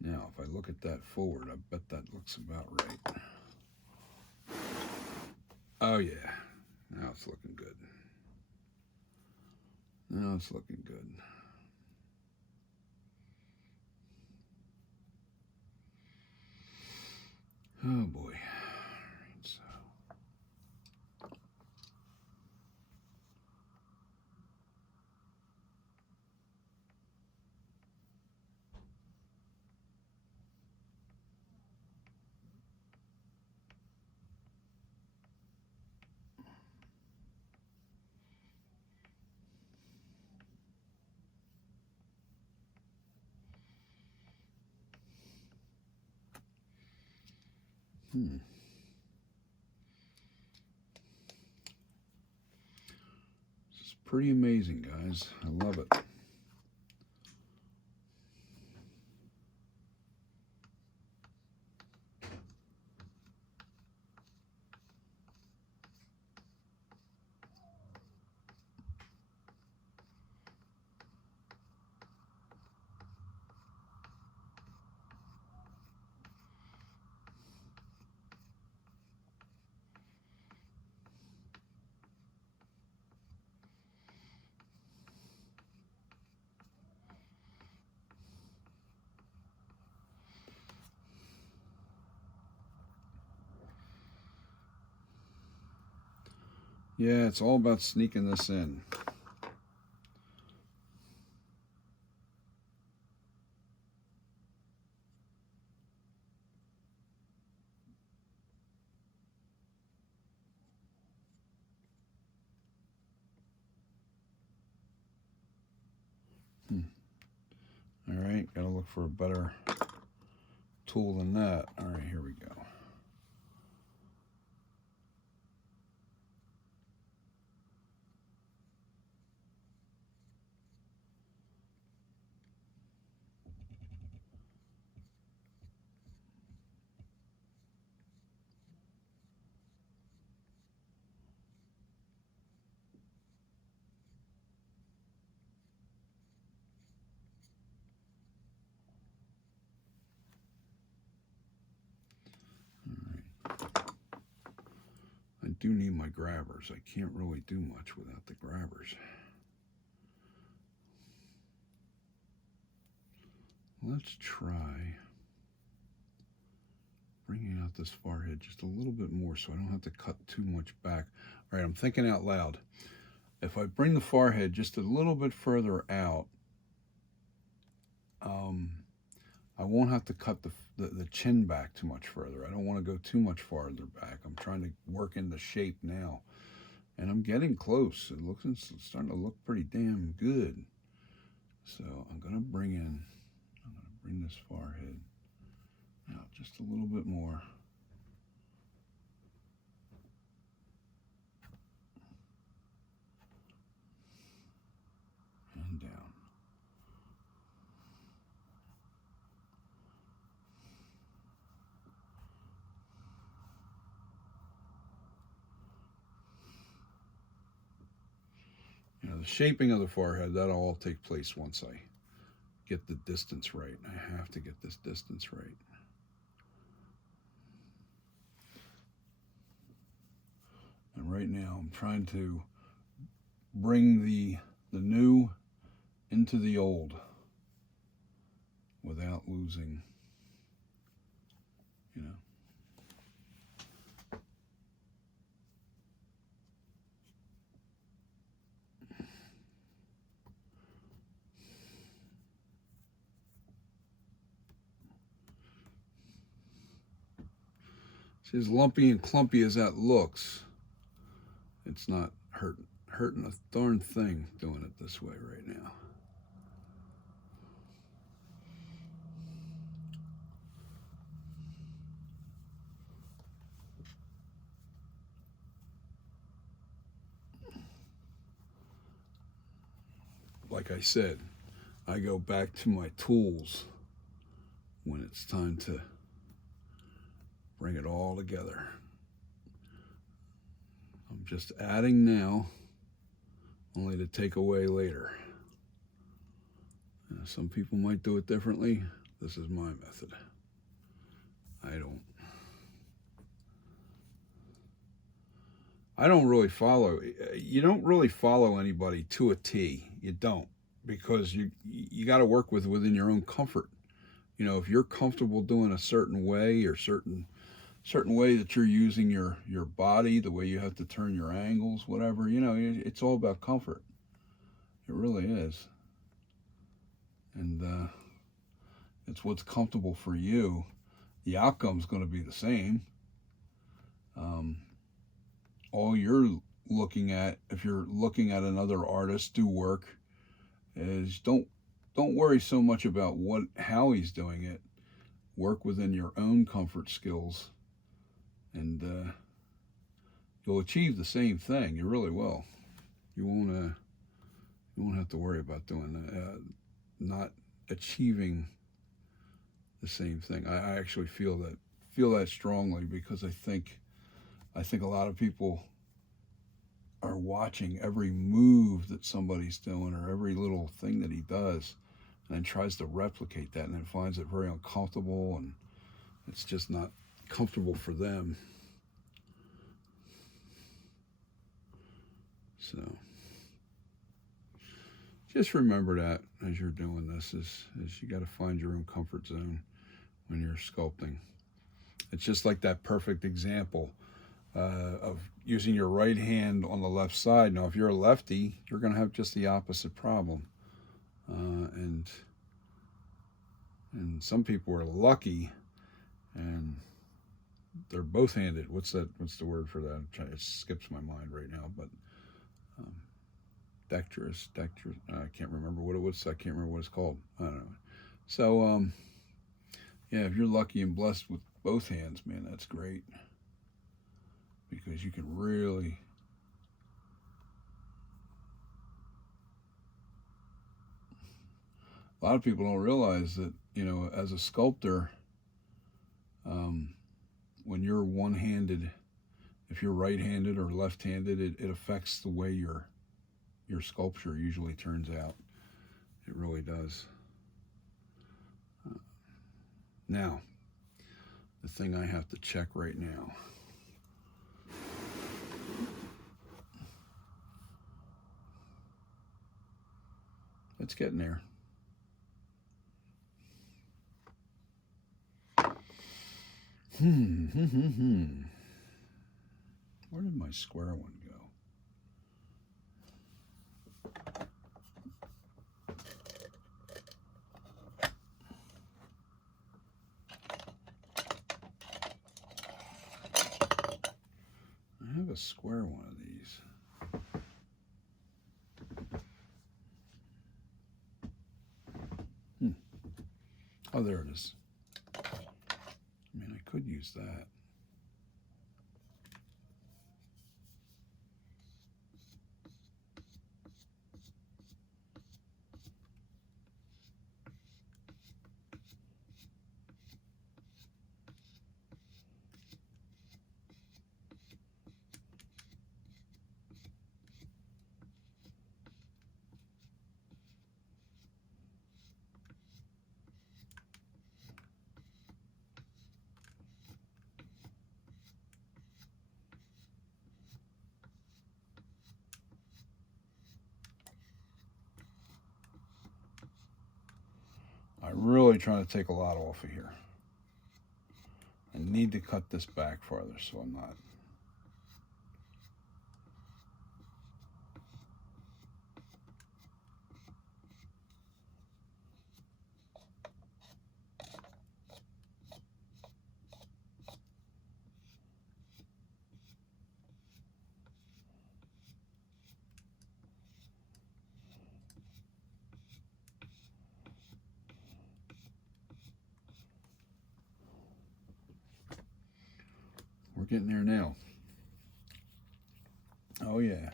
Now, if I look at that forward, I bet that looks about right. Oh yeah, now it's looking good. Now it's looking good. Oh boy. So. pretty amazing, guys. I love it. Yeah, it's all about sneaking this in. All right, gotta look for a better tool than that. All right, here we go. I do need my grabbers. I can't really do much without the grabbers. Let's try bringing out this forehead just a little bit more so I don't have to cut too much back. All right, I'm thinking out loud. If I bring the forehead just a little bit further out, I won't have to cut the chin back too much further. I don't want to go too much farther back. I'm trying to work in the shape now. And I'm getting close. It's starting to look pretty damn good. So I'm going to bring this forehead out just a little bit more. And down. You know, the shaping of the forehead, that'll all take place once I get the distance right. I have to get this distance right. And right now I'm trying to bring the new into the old without losing, you know. See, as lumpy and clumpy as that looks, it's not hurting a darn thing doing it this way right now. Like I said, I go back to my tools when it's time to bring it all together. I'm just adding now, only to take away later. Some people might do it differently. This is my method. I don't really follow. You don't really follow anybody to a T. You don't, because you got to work within your own comfort. You know, if you're comfortable doing a certain way or certain way that you're using your body, the way you have to turn your angles, whatever, you know, it's all about comfort. It really is. And it's what's comfortable for you. The outcome's going to be the same. All you're looking at, if you're looking at another artist do work, is don't worry so much about how he's doing it. Work within your own comfort skills, and you'll achieve the same thing. You really will. You won't You won't have to worry about doing not achieving the same thing. I actually feel that strongly, because I think a lot of people are watching every move that somebody's doing, or every little thing that he does, and then tries to replicate that, and then finds it very uncomfortable, and it's just not comfortable for them. So just remember that as you're doing this, is you got to find your own comfort zone when you're sculpting. It's just like that perfect example of using your right hand on the left side. Now, if you're a lefty, you're going to have just the opposite problem. And some people are lucky and they're both-handed. What's the word for that? It skips my mind right now, but dexterous. I can't remember what it was. I can't remember what it's called. I don't know. So yeah, if you're lucky and blessed with both hands, man, that's great, because you can really a lot of people don't realize that, as a sculptor, when you're one-handed, if you're right-handed or left-handed, it affects the way your sculpture usually turns out. It really does. Now, the thing I have to check right now. It's getting there. Where did my square one go? I have a square one of these. Oh, there it is. I mean, I could use that. I'm really trying to take a lot off of here. I need to cut this back farther so I'm not. We're getting there now. Oh yeah.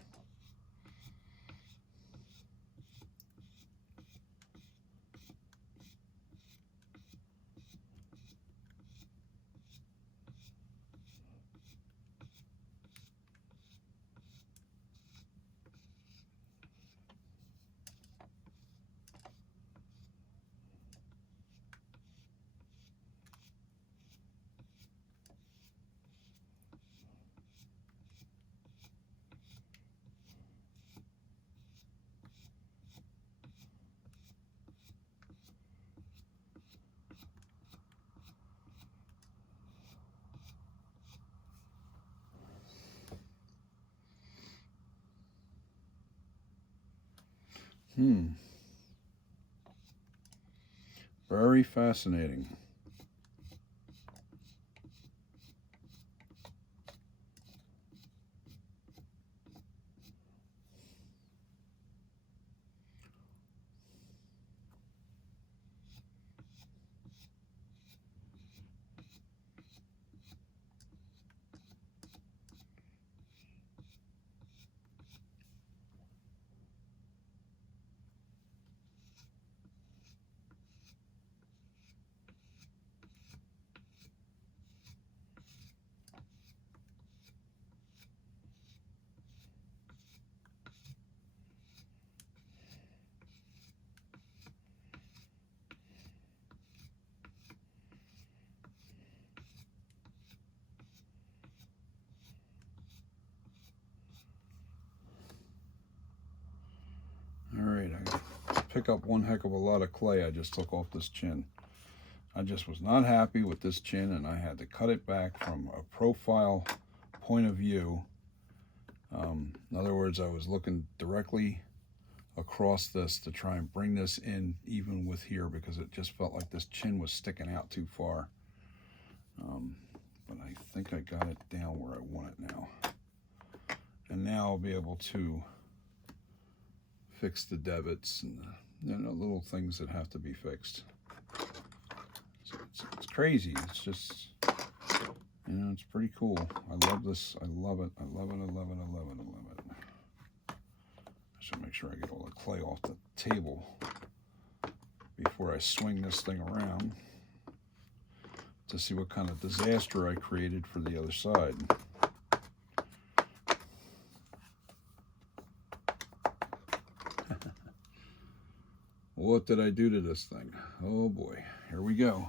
Very fascinating. pick up one heck of a lot of clay I just took off this chin. I just was not happy with this chin, and I had to cut it back from a profile point of view. In other words, I was looking directly across this to try and bring this in even with here, because it just felt like this chin was sticking out too far. But I think I got it down where I want it now. And now I'll be able to fix the davits and the little things that have to be fixed. So it's crazy. It's just, it's pretty cool. I love this. I love it. I love it. I love it. I love it. I love it. I should make sure I get all the clay off the table before I swing this thing around to see what kind of disaster I created for the other side. What did I do to this thing? Oh boy, here we go.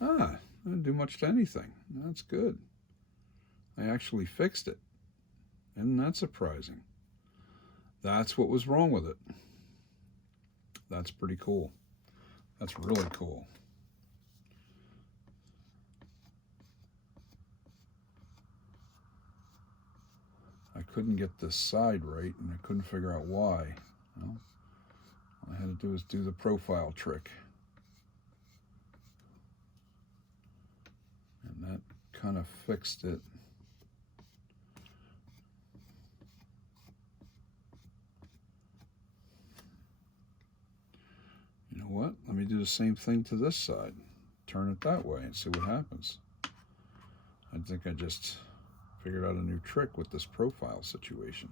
I didn't do much to anything. That's good. I actually fixed it. Isn't that surprising? That's what was wrong with it. That's pretty cool. That's really cool. I couldn't get this side right, and I couldn't figure out why. Well, all I had to do was do the profile trick. And that kind of fixed it. You know what? Let me do the same thing to this side. Turn it that way and see what happens. I think I just figured out a new trick with this profile situation.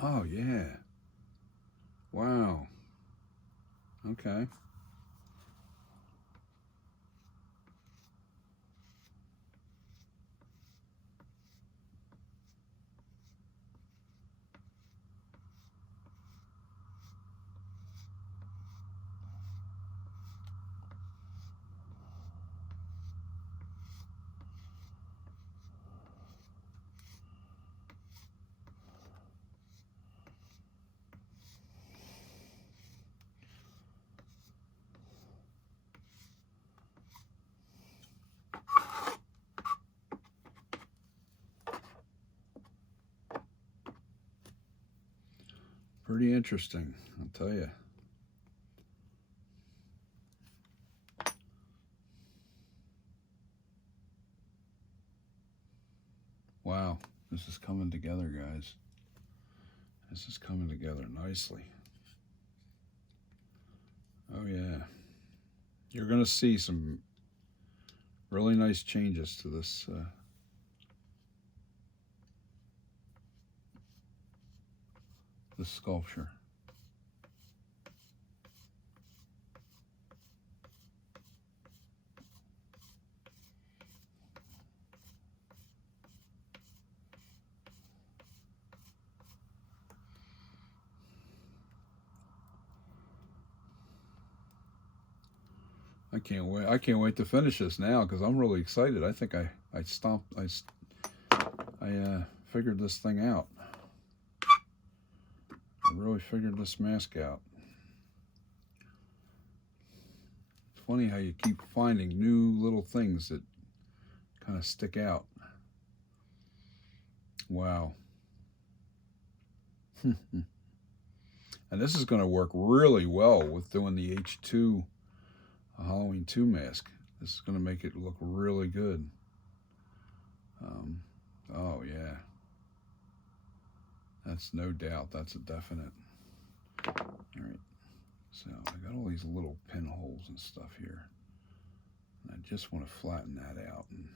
Oh, yeah. Wow. Okay. Pretty interesting, I'll tell you. Wow, this is coming together, guys. This is coming together nicely. Oh yeah. You're going to see some really nice changes to this this sculpture. I can't wait. I can't wait to finish this now, because I'm really excited. I think I figured this thing out. I really figured this mask out. It's funny how you keep finding new little things that kind of stick out. Wow. And this is going to work really well with doing the H2 Halloween 2 mask. This is going to make it look really good. Oh yeah, that's no doubt. That's a definite. All right, so I got all these little pinholes and stuff here, and I just want to flatten that out. And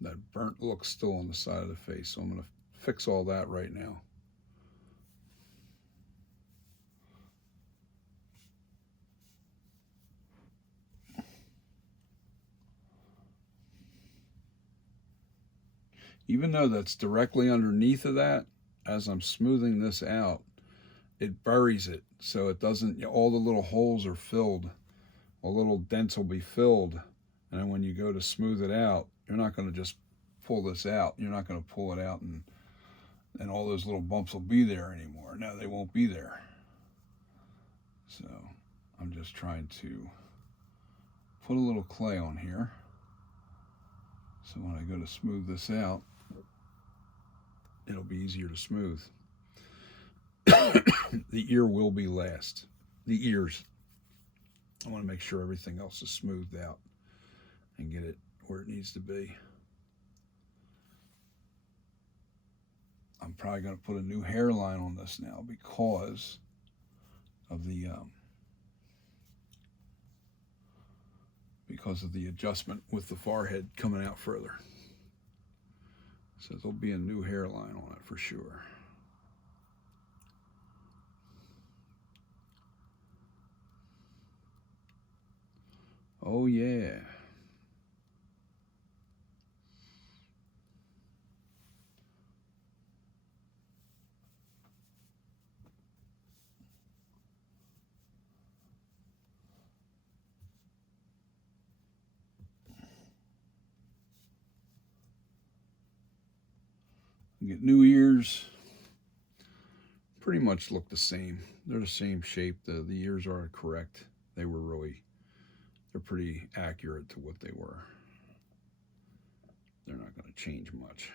that burnt look's still on the side of the face, so I'm going to fix all that right now. even though that's directly underneath of that, as I'm smoothing this out, it buries it. So it doesn't, all the little holes are filled. All little dents will be filled. And then when you go to smooth it out, you're not going to just pull this out. You're not going to pull it out and all those little bumps will be there anymore. No, they won't be there. So I'm just trying to put a little clay on here. So when I go to smooth this out, it'll be easier to smooth. The ear will be last. The ears. I want to make sure everything else is smoothed out and get it where it needs to be. I'm probably going to put a new hairline on this now because of the adjustment with the forehead coming out further. So there'll be a new hairline on it for sure. Oh yeah. You get new ears. Pretty much look the same. They're the same shape. The ears are correct. They're pretty accurate to what they were. They're not going to change much.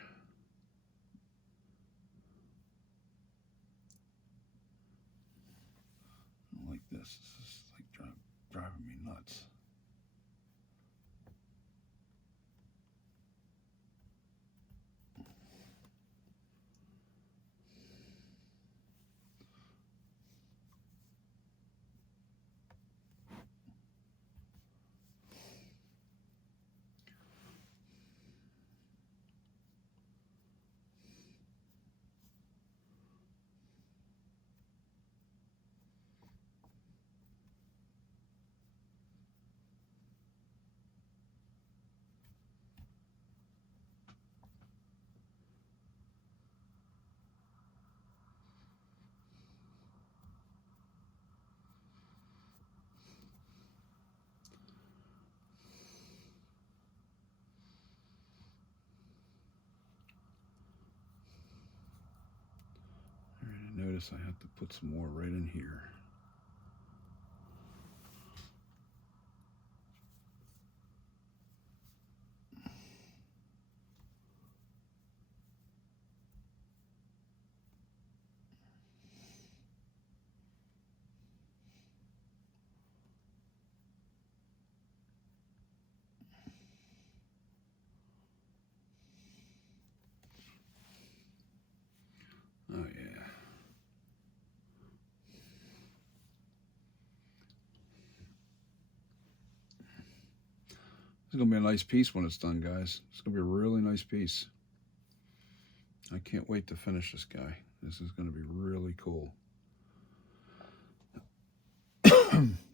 I don't like this. This is like driving me nuts. Notice I have to put some more right in here. Oh yeah. It's going to be a nice piece when it's done, guys. It's going to be a really nice piece. I can't wait to finish this guy. This is going to be really cool.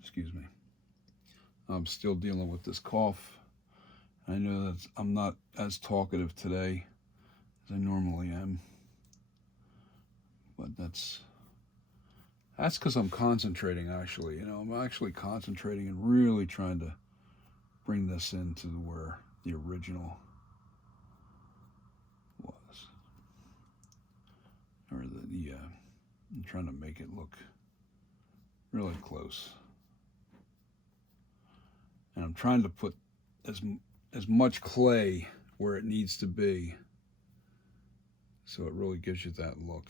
Excuse me. I'm still dealing with this cough. I know that I'm not as talkative today as I normally am. But that's because I'm concentrating, actually. You know, I'm actually concentrating and really trying to bring this into where the original was. Or I'm trying to make it look really close. And I'm trying to put as much clay where it needs to be so it really gives you that look.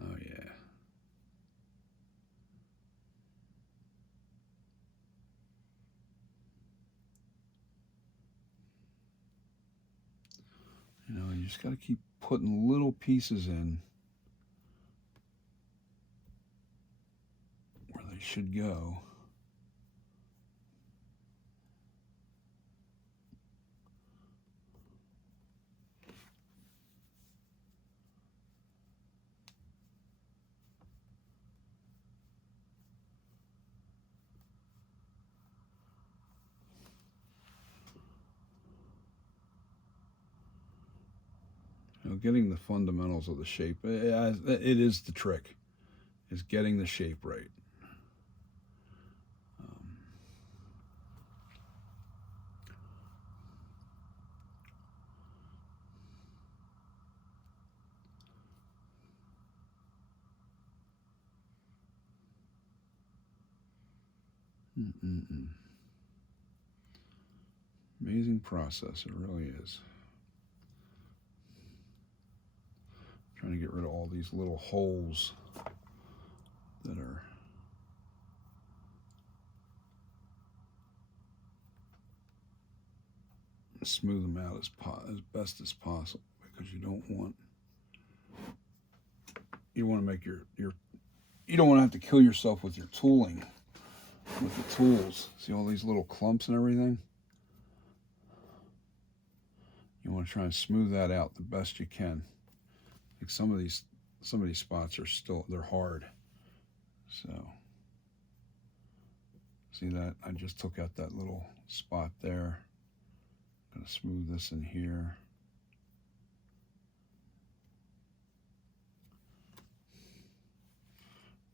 Oh yeah. You know, you just got to keep putting little pieces in where they should go. know, getting the fundamentals of the shape, it is the trick, is getting the shape right. Amazing process, it really is. Trying to get rid of all these little holes that are smooth them out as best as possible, because you don't want to make you don't want to have to kill yourself with your tooling, with the tools. See all these little clumps and everything? You want to try and smooth that out the best you can. Like some of these spots are still, they're hard. So see that? I just took out that little spot there. I'm going to smooth this in here.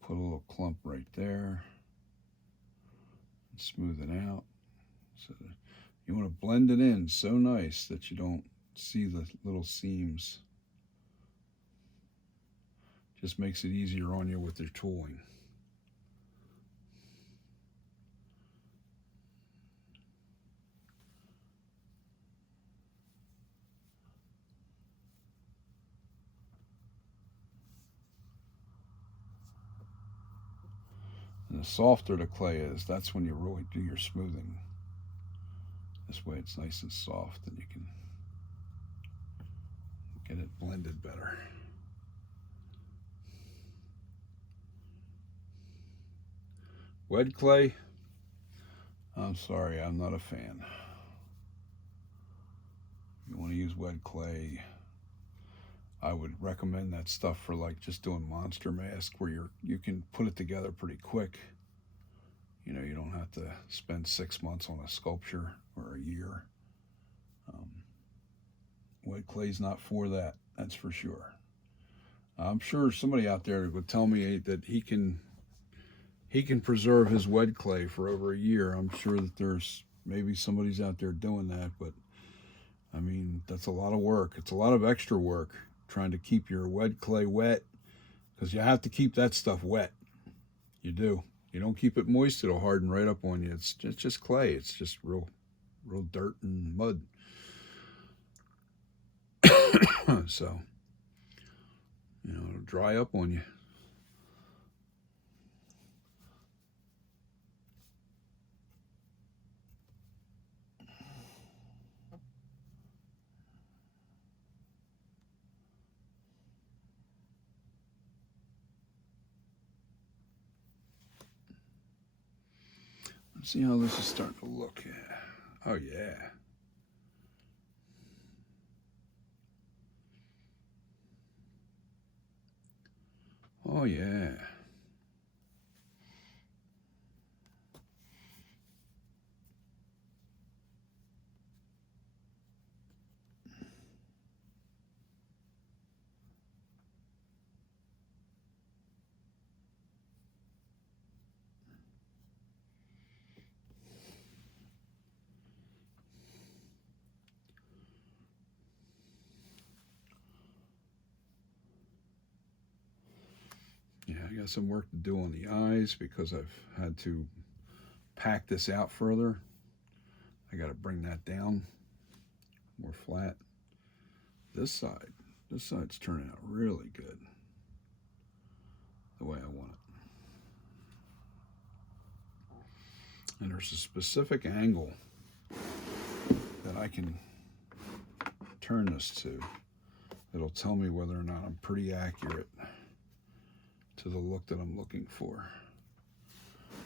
Put a little clump right there. And smooth it out. So you want to blend it in so nice that you don't see the little seams. Just makes it easier on you with your tooling. And the softer the clay is, that's when you really do your smoothing. This way it's nice and soft and you can get it blended better. Wet clay, I'm sorry, I'm not a fan. If you want to use wet clay, I would recommend that stuff for like just doing monster mask, where you can put it together pretty quick. You know, you don't have to spend 6 months on a sculpture or a year. Wet clay's not for that, that's for sure. I'm sure somebody out there would tell me that he can preserve his wet clay for over a year. I'm sure that there's maybe somebody's out there doing that, but I mean, that's a lot of work. It's a lot of extra work trying to keep your wet clay wet, because you have to keep that stuff wet. You do. You don't keep it moist, it'll harden right up on you. It's just clay. It's just real dirt and mud. So, you know, it'll dry up on you. Let's see how this is starting to look. Oh yeah. Oh yeah. Yeah, I got some work to do on the eyes because I've had to pack this out further. I got to bring that down more flat. This side's turning out really good, the way I want it. And there's a specific angle that I can turn this to that'll tell me whether or not I'm pretty accurate to the look that I'm looking for.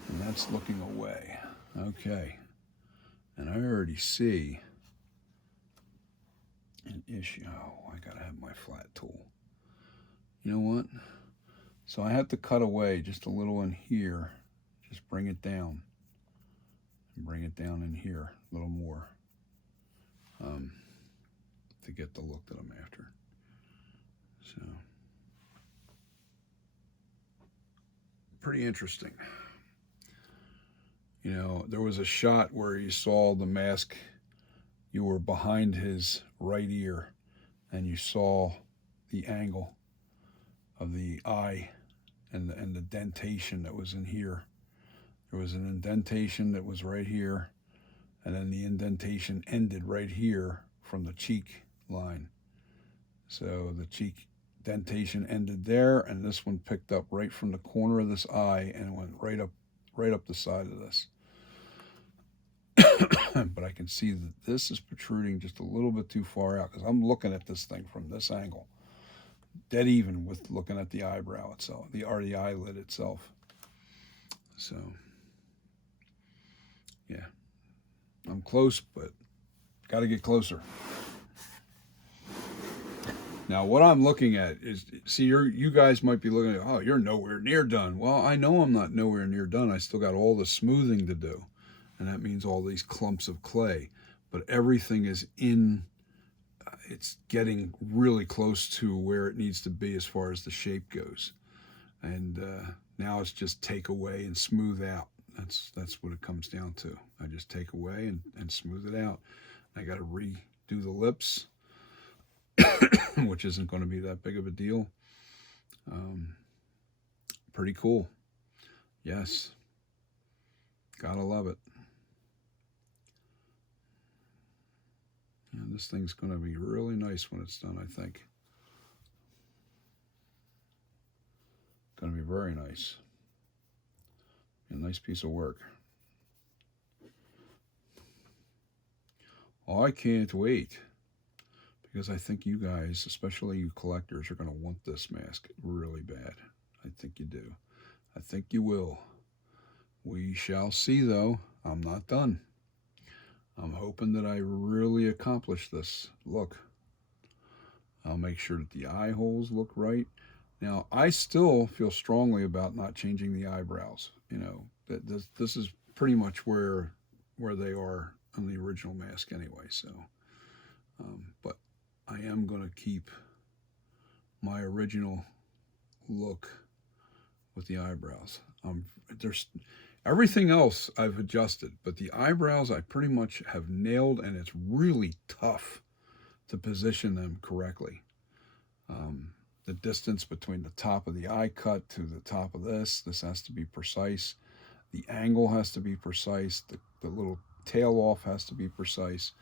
And that's looking away. Okay. And I already see an issue. Oh, I gotta have my flat tool. You know what? So I have to cut away just a little in here. Just bring it down. And bring it down in here a little more. To get the look that I'm after. pretty interesting. You know, there was a shot where you saw the mask, you were behind his right ear, and you saw the angle of the eye and the dentation that was in here. There was an indentation that was right here, and then the indentation ended right here from the cheek line. So the cheek dentation ended there, and this one picked up right from the corner of this eye and went right up the side of this. But I can see that this is protruding just a little bit too far out, because I'm looking at this thing from this angle, dead even with looking at the eyebrow itself, the eyelid itself. So yeah, I'm close, but got to get closer. Now, what I'm looking at is, see, you guys might be looking at, oh, you're nowhere near done. Well, I know I'm not nowhere near done. I still got all the smoothing to do, and that means all these clumps of clay. But everything is in, it's getting really close to where it needs to be as far as the shape goes. And now it's just take away and smooth out. That's what it comes down to. I just take away and smooth it out. I got to redo the lips, which isn't going to be that big of a deal. Pretty cool. Yes. Gotta love it. And this thing's going to be really nice when it's done, I think. Going to be very nice. A nice piece of work. Oh, I can't wait, because I think you guys, especially you collectors, are going to want this mask really bad. I think you do. I think you will. We shall see, though. I'm not done. I'm hoping that I really accomplish this look. I'll make sure that the eye holes look right. Now, I still feel strongly about not changing the eyebrows. You know, that this is pretty much where they are on the original mask anyway. So, but I am going to keep my original look with the eyebrows. There's everything else I've adjusted, but the eyebrows I pretty much have nailed, and it's really tough to position them correctly. The distance between the top of the eye cut to the top of this has to be precise. The angle has to be precise. The little tail off has to be precise.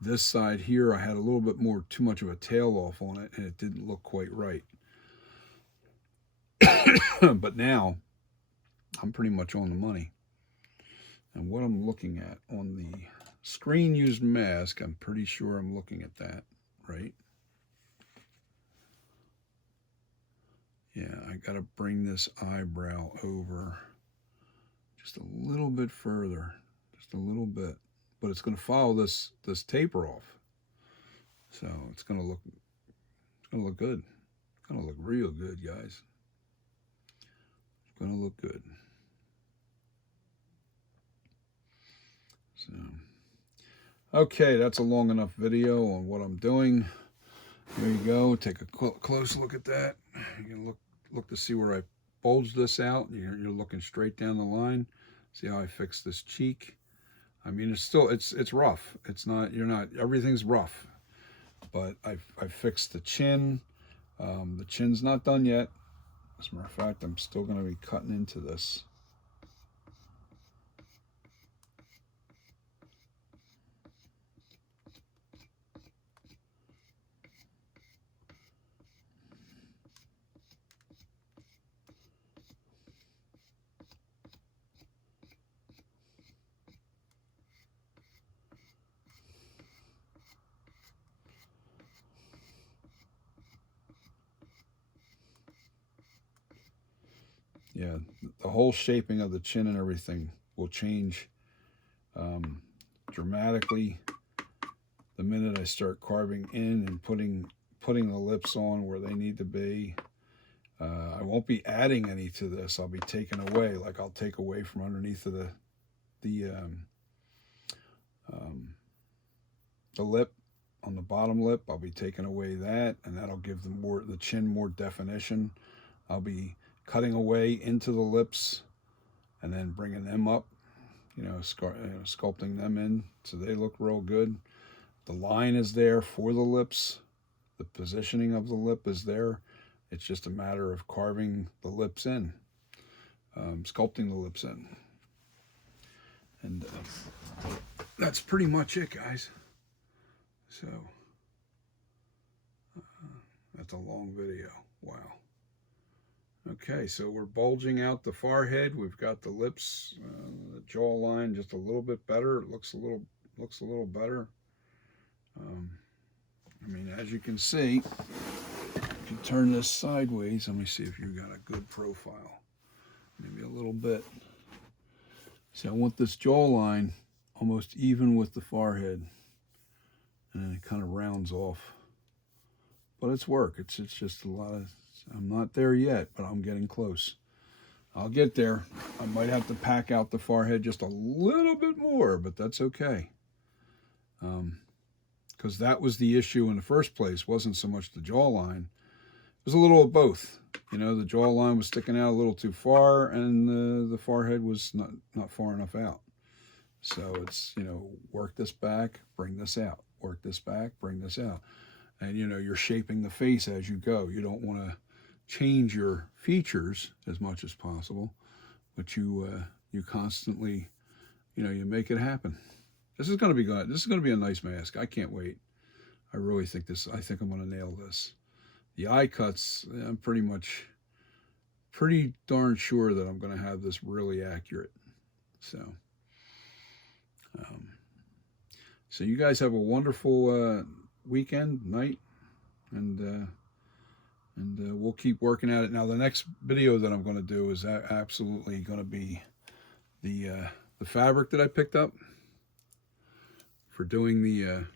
This side here, I had a little bit too much of a tail off on it, and it didn't look quite right. But now, I'm pretty much on the money. And what I'm looking at on the screen used mask, I'm pretty sure I'm looking at that, right? Yeah, I got to bring this eyebrow over just a little bit further, just a little bit. But it's going to follow this taper off. So it's going to look good. It's going to look real good, guys. It's going to look good. So, okay, that's a long enough video on what I'm doing. There you go. Take a close look at that. You can look to see where I bulged this out. You're looking straight down the line. See how I fixed this cheek. I mean, it's rough. It's not, everything's rough. But I fixed the chin. The chin's not done yet. As a matter of fact, I'm still going to be cutting into this. Yeah, the whole shaping of the chin and everything will change dramatically the minute I start carving in and putting the lips on where they need to be. I won't be adding any to this. I'll be taking away, like I'll take away from underneath of the lip, on the bottom lip. I'll be taking away that, and that'll give the chin more definition. I'll be cutting away into the lips and then bringing them up, sculpting them in so they look real good. The line is there for the lips. The positioning of the lip is there. It's just a matter of carving the lips in, sculpting the lips in. And that's pretty much it, guys. So, that's a long video. Wow. Okay, so we're bulging out the forehead. We've got the lips, the jawline just a little bit better. It looks a little better. I mean, as you can see, if you turn this sideways, let me see if you've got a good profile. Maybe a little bit. See, I want this jawline almost even with the forehead, and then it kind of rounds off. But it's work. It's just a lot of. I'm not there yet, but I'm getting close. I'll get there. I might have to pack out the forehead just a little bit more, but that's okay. Because that was the issue in the first place. Wasn't so much the jawline. It was a little of both. The jawline was sticking out a little too far, and the forehead was not far enough out. So it's, work this back, bring this out. Work this back, bring this out. And, you're shaping the face as you go. You don't want to change your features as much as possible, but you constantly, you make it happen. This is going to be good. This is going to be a nice mask. I can't wait. I really think I think I'm going to nail this. The eye cuts, I'm pretty darn sure that I'm going to have this really accurate. So you guys have a wonderful weekend, night, and we'll keep working at it. Now, the next video that I'm going to do is absolutely going to be the fabric that I picked up for doing the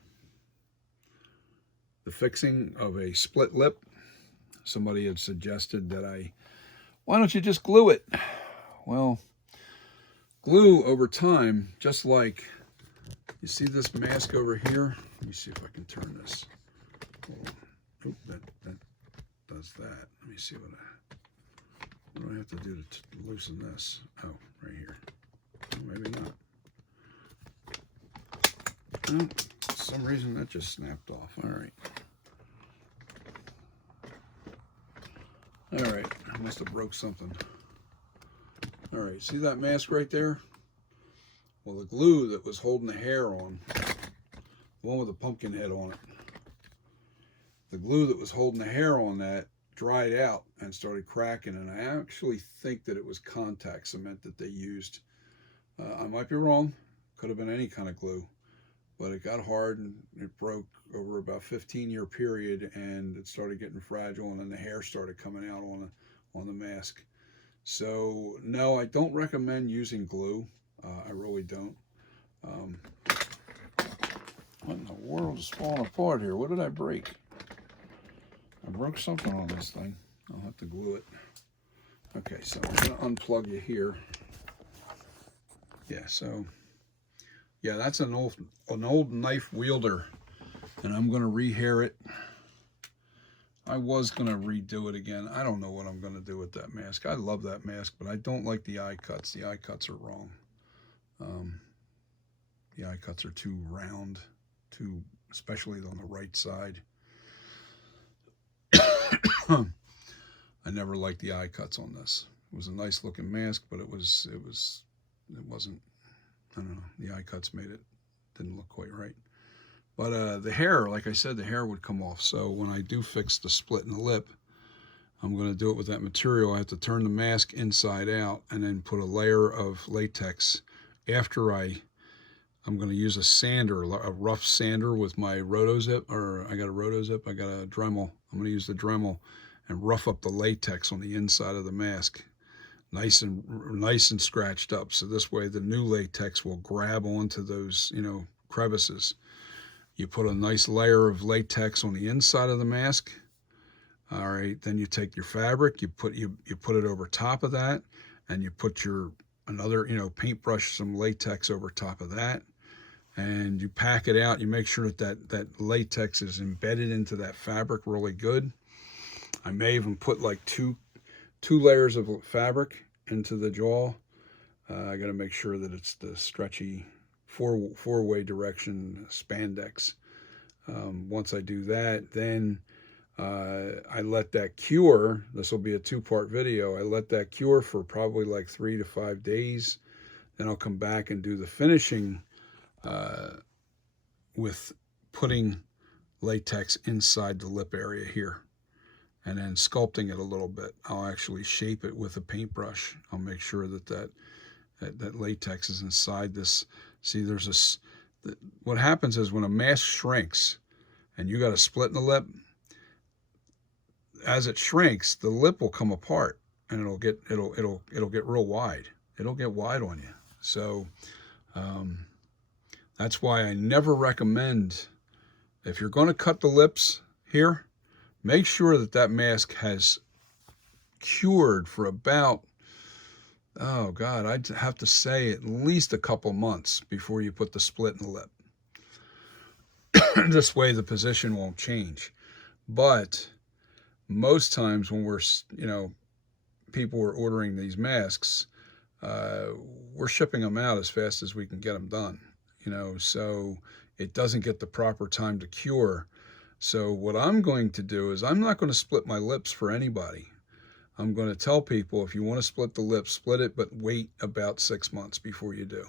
fixing of a split lip. Somebody had suggested that why don't you just glue it? Well, glue over time, just like, you see this mask over here? Let me see if I can turn this. Oh, that does that. Let me see what do I have to do to loosen this? Oh, right here. Oh, maybe not. No, for some reason that just snapped off. All right. All right, I must have broke something. All right, see that mask right there? Well, the glue that was holding the hair on, the one with the pumpkin head on it, the glue that was holding the hair on that dried out and started cracking, and I actually think that it was contact cement that they used. I might be wrong. Could have been any kind of glue, but it got hard and it broke over about 15-year period, and it started getting fragile, and then the hair started coming out on the mask. So no, I don't recommend using glue. I really don't. What in the world is falling apart here? What did I break? I broke something on this thing. I'll have to glue it. Okay, so I'm going to unplug you here. Yeah, so yeah, that's an old knife wielder, and I'm going to rehair it. I was going to redo it again. I don't know what I'm going to do with that mask. I love that mask, but I don't like the eye cuts. The eye cuts are wrong. The eye cuts are too round, especially on the right side. I never liked the eye cuts on this. It was a nice looking mask, but it wasn't, I don't know, the eye cuts didn't look quite right. But the hair, like I said, the hair would come off. So when I do fix the split in the lip, I'm going to do it with that material. I have to turn the mask inside out and then put a layer of latex. After I'm going to use a sander, a rough sander with my Rotozip, or I got a Rotozip, I got a Dremel. I'm going to use the Dremel and rough up the latex on the inside of the mask. Nice and scratched up. So this way the new latex will grab onto those, crevices. You put a nice layer of latex on the inside of the mask. All right, then you take your fabric, you put it over top of that, and you put another paintbrush some latex over top of that, and you pack it out. You make sure that latex is embedded into that fabric really good. I may even put like two 2 layers of fabric into the jaw. I got to make sure that it's the stretchy four-way direction spandex. Once I do that, then I let that cure. This will be a 2-part video. I let that cure for probably like 3 to 5 days. Then I'll come back and do the finishing with putting latex inside the lip area here, and then sculpting it a little bit. I'll actually shape it with a paintbrush. I'll make sure that latex is inside this. See, there's what happens is when a mask shrinks and you got a split in the lip, as it shrinks, the lip will come apart and it'll get real wide. It'll get wide on you. So that's why I never recommend, if you're going to cut the lips here, make sure that mask has cured for about, oh God, I'd have to say at least a couple months before you put the split in the lip. This way the position won't change. But most times when we're, people are ordering these masks, we're shipping them out as fast as we can get them done, so it doesn't get the proper time to cure. So what I'm going to do is I'm not going to split my lips for anybody. I'm going to tell people, if you want to split the lips, split it, but wait about 6 months before you do.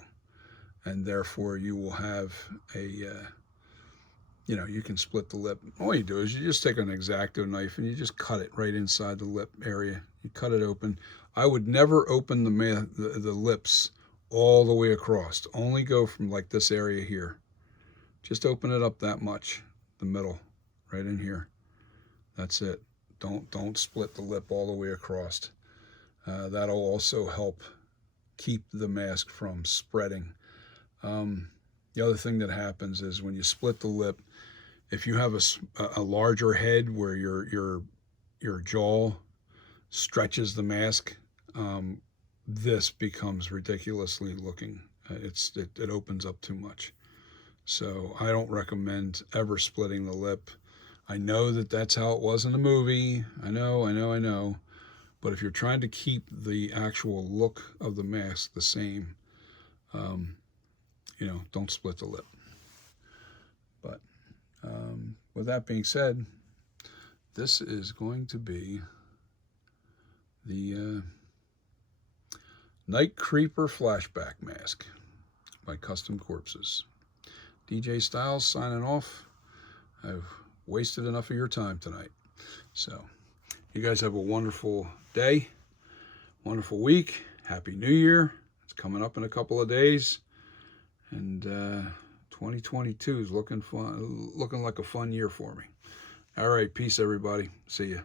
And therefore you will have you can split the lip. All you do is you just take an X-Acto knife and you just cut it right inside the lip area. You cut it open. I would never open the lips all the way across. Only go from like this area here. Just open it up that much, the middle, right in here. That's it. Don't split the lip all the way across. That'll also help keep the mask from spreading. The other thing that happens is when you split the lip, if you have a larger head where your jaw stretches the mask, this becomes ridiculously looking. It opens up too much. So I don't recommend ever splitting the lip. I know that that's how it was in the movie. I know. But if you're trying to keep the actual look of the mask the same, don't split the lip. But with that being said, this is going to be the NightCreeper Flashback mask by Custom Corpses. DJ Styles signing off. I've wasted enough of your time tonight. So you guys have a wonderful day, wonderful week. Happy New Year. It's coming up in a couple of days. And 2022 is looking like a fun year for me. All right, peace everybody. See ya.